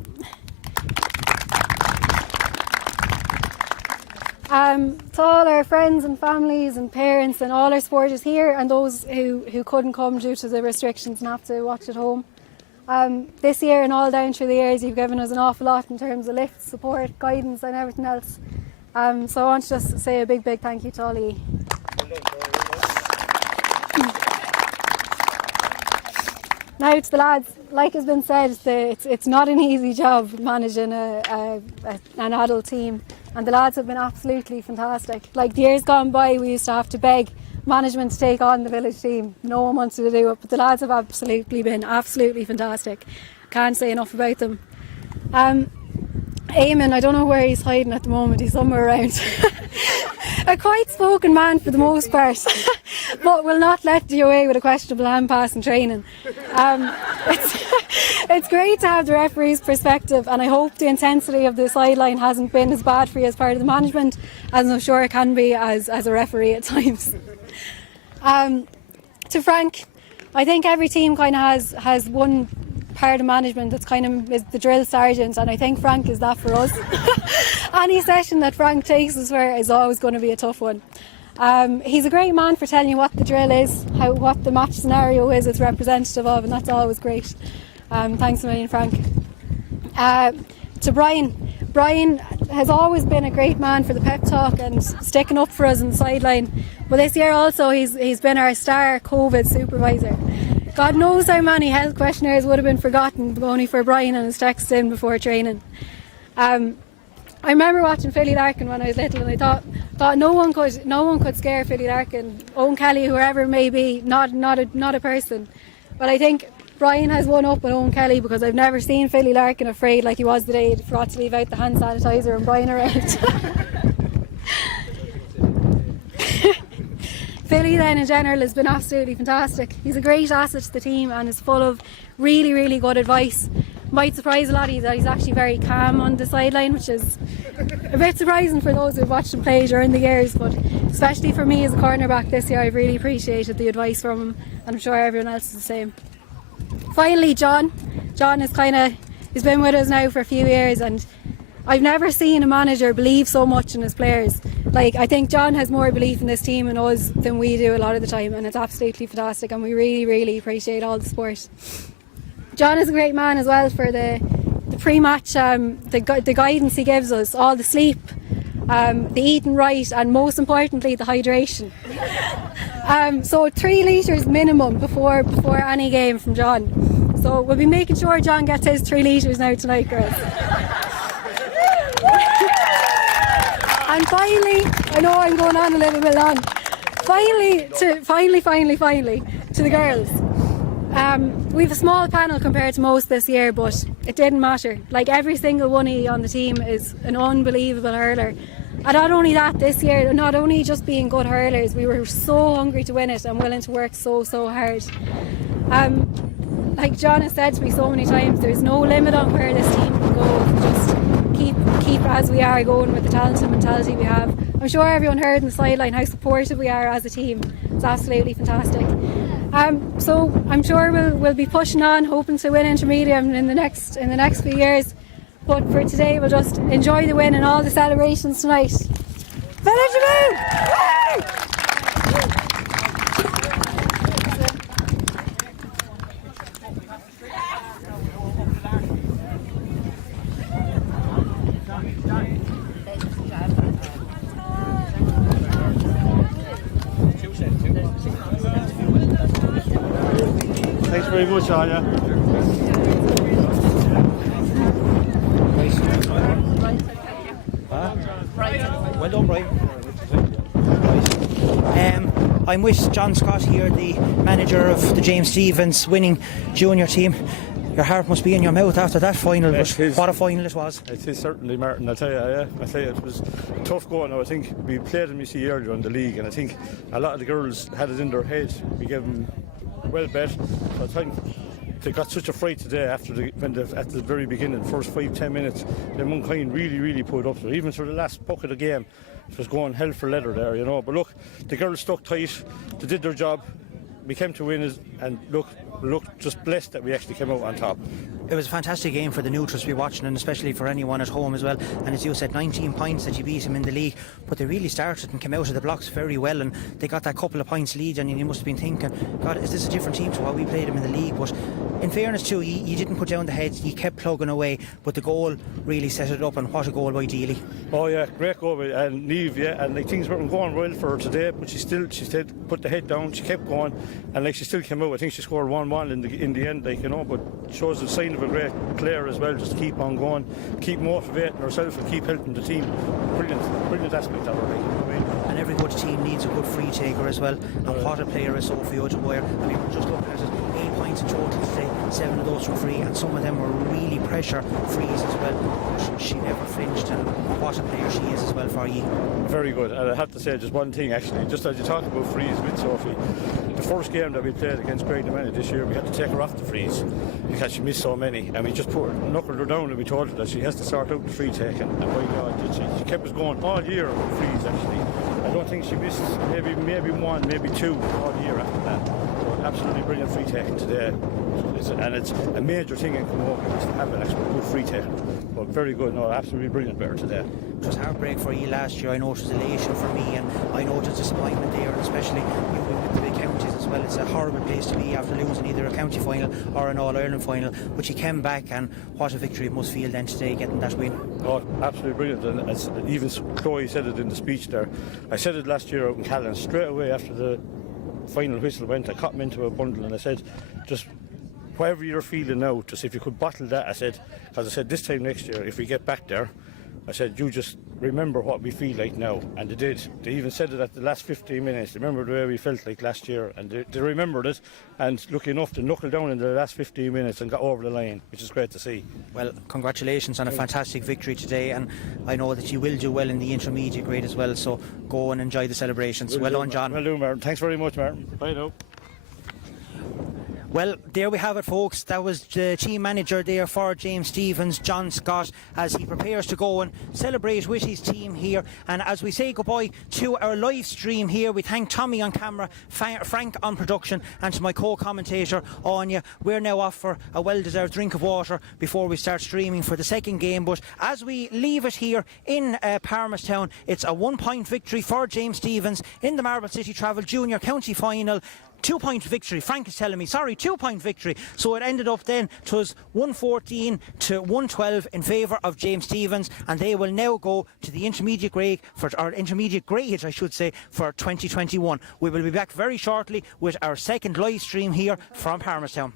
To all our friends and families and parents and all our supporters here and those who couldn't come due to the restrictions and have to watch at home. This year and all down through the years, you've given us an awful lot in terms of lift, support, guidance and everything else. So I want to just say a big thank you to all of you. Now to the lads, like has been said, it's not an easy job managing an adult team, and the lads have been absolutely fantastic. Like the years gone by, we used to have to beg management to take on the village team. No one wanted to do it, but the lads have been absolutely fantastic. Can't say enough about them. Eamon, I don't know where he's hiding at the moment, he's somewhere around. A quiet spoken man for the most part, but will not let you away with a questionable hand pass in training. It's great to have the referee's perspective, and I hope the intensity of the sideline hasn't been as bad for you as part of the management as I'm sure it can be as a referee at times. To Frank, I think every team kind of has one part of management that's kind of is the drill sergeant, and I think Frank is that for us. Any session that Frank takes us for is always going to be a tough one. He's a great man for telling you what the drill is, what the match scenario is it's representative of, and that's always great. Thanks a million, Frank. To Brian has always been a great man for the pep talk and sticking up for us on the sideline, but this year also he's been our star COVID supervisor. God knows how many health questionnaires would have been forgotten only for Brian and his texts in before training. I remember watching Philly Larkin when I was little, and I thought no one could scare Philly Larkin, Owen Kelly, whoever it may be, not a person. But I think Brian has one up with Owen Kelly, because I've never seen Philly Larkin afraid like he was the day he forgot to leave out the hand sanitizer and Brian around. Philly then in general has been absolutely fantastic. He's a great asset to the team and is full of really good advice. Might surprise a lot of you that he's actually very calm on the sideline, which is a bit surprising for those who've watched him play during the years, but especially for me as a cornerback this year, I've really appreciated the advice from him, and I'm sure everyone else is the same. Finally, John is he's been with us now for a few years, and I've never seen a manager believe so much in his players. Like, I think John has more belief in this team and us than we do a lot of the time, and it's absolutely fantastic, and we really appreciate all the support. John is a great man as well for the pre-match, the guidance he gives us, all the sleep, the eating right, and most importantly the hydration. So 3 litres minimum before any game from John. So we'll be making sure John gets his 3 litres now tonight, girls. And finally, I know I'm going on a little bit long. Finally, to the girls. We have a small panel compared to most this year, but it didn't matter. Like, every single one of you on the team is an unbelievable hurler. And not only that, this year, not only just being good hurlers, we were so hungry to win it and willing to work so hard. Like John has said to me so many times, there's no limit on where this team can go if we just keep as we are going with the talent and mentality we have. I'm sure everyone heard in the sideline how supportive we are as a team. It's absolutely fantastic. So I'm sure we'll be pushing on, hoping to win intermediate in the next few years. But for today, we'll just enjoy the win and all the celebrations tonight. Village Moon! very much, all, yeah. Well done, Brian. I'm with John Scott here, the manager of the James Stephens winning junior team. Your heart must be in your mouth after that final, but what a final it was. It is certainly, Martin, I'll tell you, yeah. I tell you, it was tough going. I think we played them, you see, earlier in the league, and I think a lot of the girls had it in their head. We gave them well bet. So I think they got such a fright today after at the very beginning, the first 5-10 minutes. Then Mooncoin really pulled up. So even for the last puck of the game, it was going hell for leather there, you know. But look, the girls stuck tight. They did their job. We came to win it, and look just blessed that we actually came out on top. It was a fantastic game for the neutrals to be watching, and especially for anyone at home as well. And as you said, 19 points that you beat them in the league, but they really started and came out of the blocks very well, and they got that couple of points lead, and you must have been thinking, God, is this a different team to what we played them in the league? But in fairness too, you didn't put down the heads, you kept plugging away, but the goal really set it up, and what a goal by Dealey. Oh yeah, great goal, and Niamh, yeah, and like things weren't going well for her today, but she said put the head down, she kept going, and like she still came out. I think she scored 1-1 in the end, like, you know, but shows a sign of a great player as well. Just keep on going, keep motivating herself, and keep helping the team. Brilliant aspect of her, like, you know what I mean? And every good team needs a good free taker as well. And what a player is Sophie O'Dwyer. I mean, we're just looking at it, 8 points in total today, 7 of those were free, and some of them were really pressure frees as well. But she never flinched, and what a player she is as well for you. Very good. And I have to say just one thing actually, just as you talk about frees with Sophie, the first game that we played against Greg Manny this year, we had to take her off the frees because she missed so many, and we just knuckled her down, and we told her that she has to sort out the free taking, and by God did she. She kept us going all year with the frees actually. I don't think she missed maybe one, maybe two all year after that. So absolutely brilliant free taking today, and it's a major thing in Camogie to have an actual good free taking. But very good, no, absolutely brilliant better today. It was heartbreak for you last year. I know it was elation for me, and I know it was disappointment there, and especially you with the big counties as well. It's a horrible place to be after losing either a county final or an All-Ireland final, but you came back, and what a victory it must feel then today, getting that win. Oh, absolutely brilliant, and as even Chloe said it in the speech there. I said it last year out in Callan, straight away after the final whistle went, I caught him into a bundle, and I said, just whatever you're feeling now, just if you could bottle that, I said, because I said this time next year, if we get back there, I said, you just remember what we feel like now. And they did. They even said it at the last 15 minutes. They remembered the way we felt like last year, and they remembered it. And lucky enough to knuckle down in the last 15 minutes and got over the line, which is great to see. Well, congratulations on a fantastic victory today, and I know that you will do well in the intermediate grade as well, so go and enjoy the celebrations. Well done, John. Well done, Martin. Thanks very much, Martin. Bye now. Well, there we have it, folks. That was the team manager there for James Stephens, John Scott, as he prepares to go and celebrate with his team here. And as we say goodbye to our live stream here, we thank Tommy on camera, Frank on production, and to my co-commentator, Anya. We're now off for a well-deserved drink of water before we start streaming for the second game. But as we leave it here in Palmerstown, it's a 1-point victory for James Stephens in the Marble City Travel Junior County Final. 2-point victory, Frank is telling me, sorry, 2-point victory. So it ended up then, it was 114 to 112 in favour of James Stephens, and they will now go to the intermediate grade, I should say, for 2021. We will be back very shortly with our second live stream here from Palmerstown.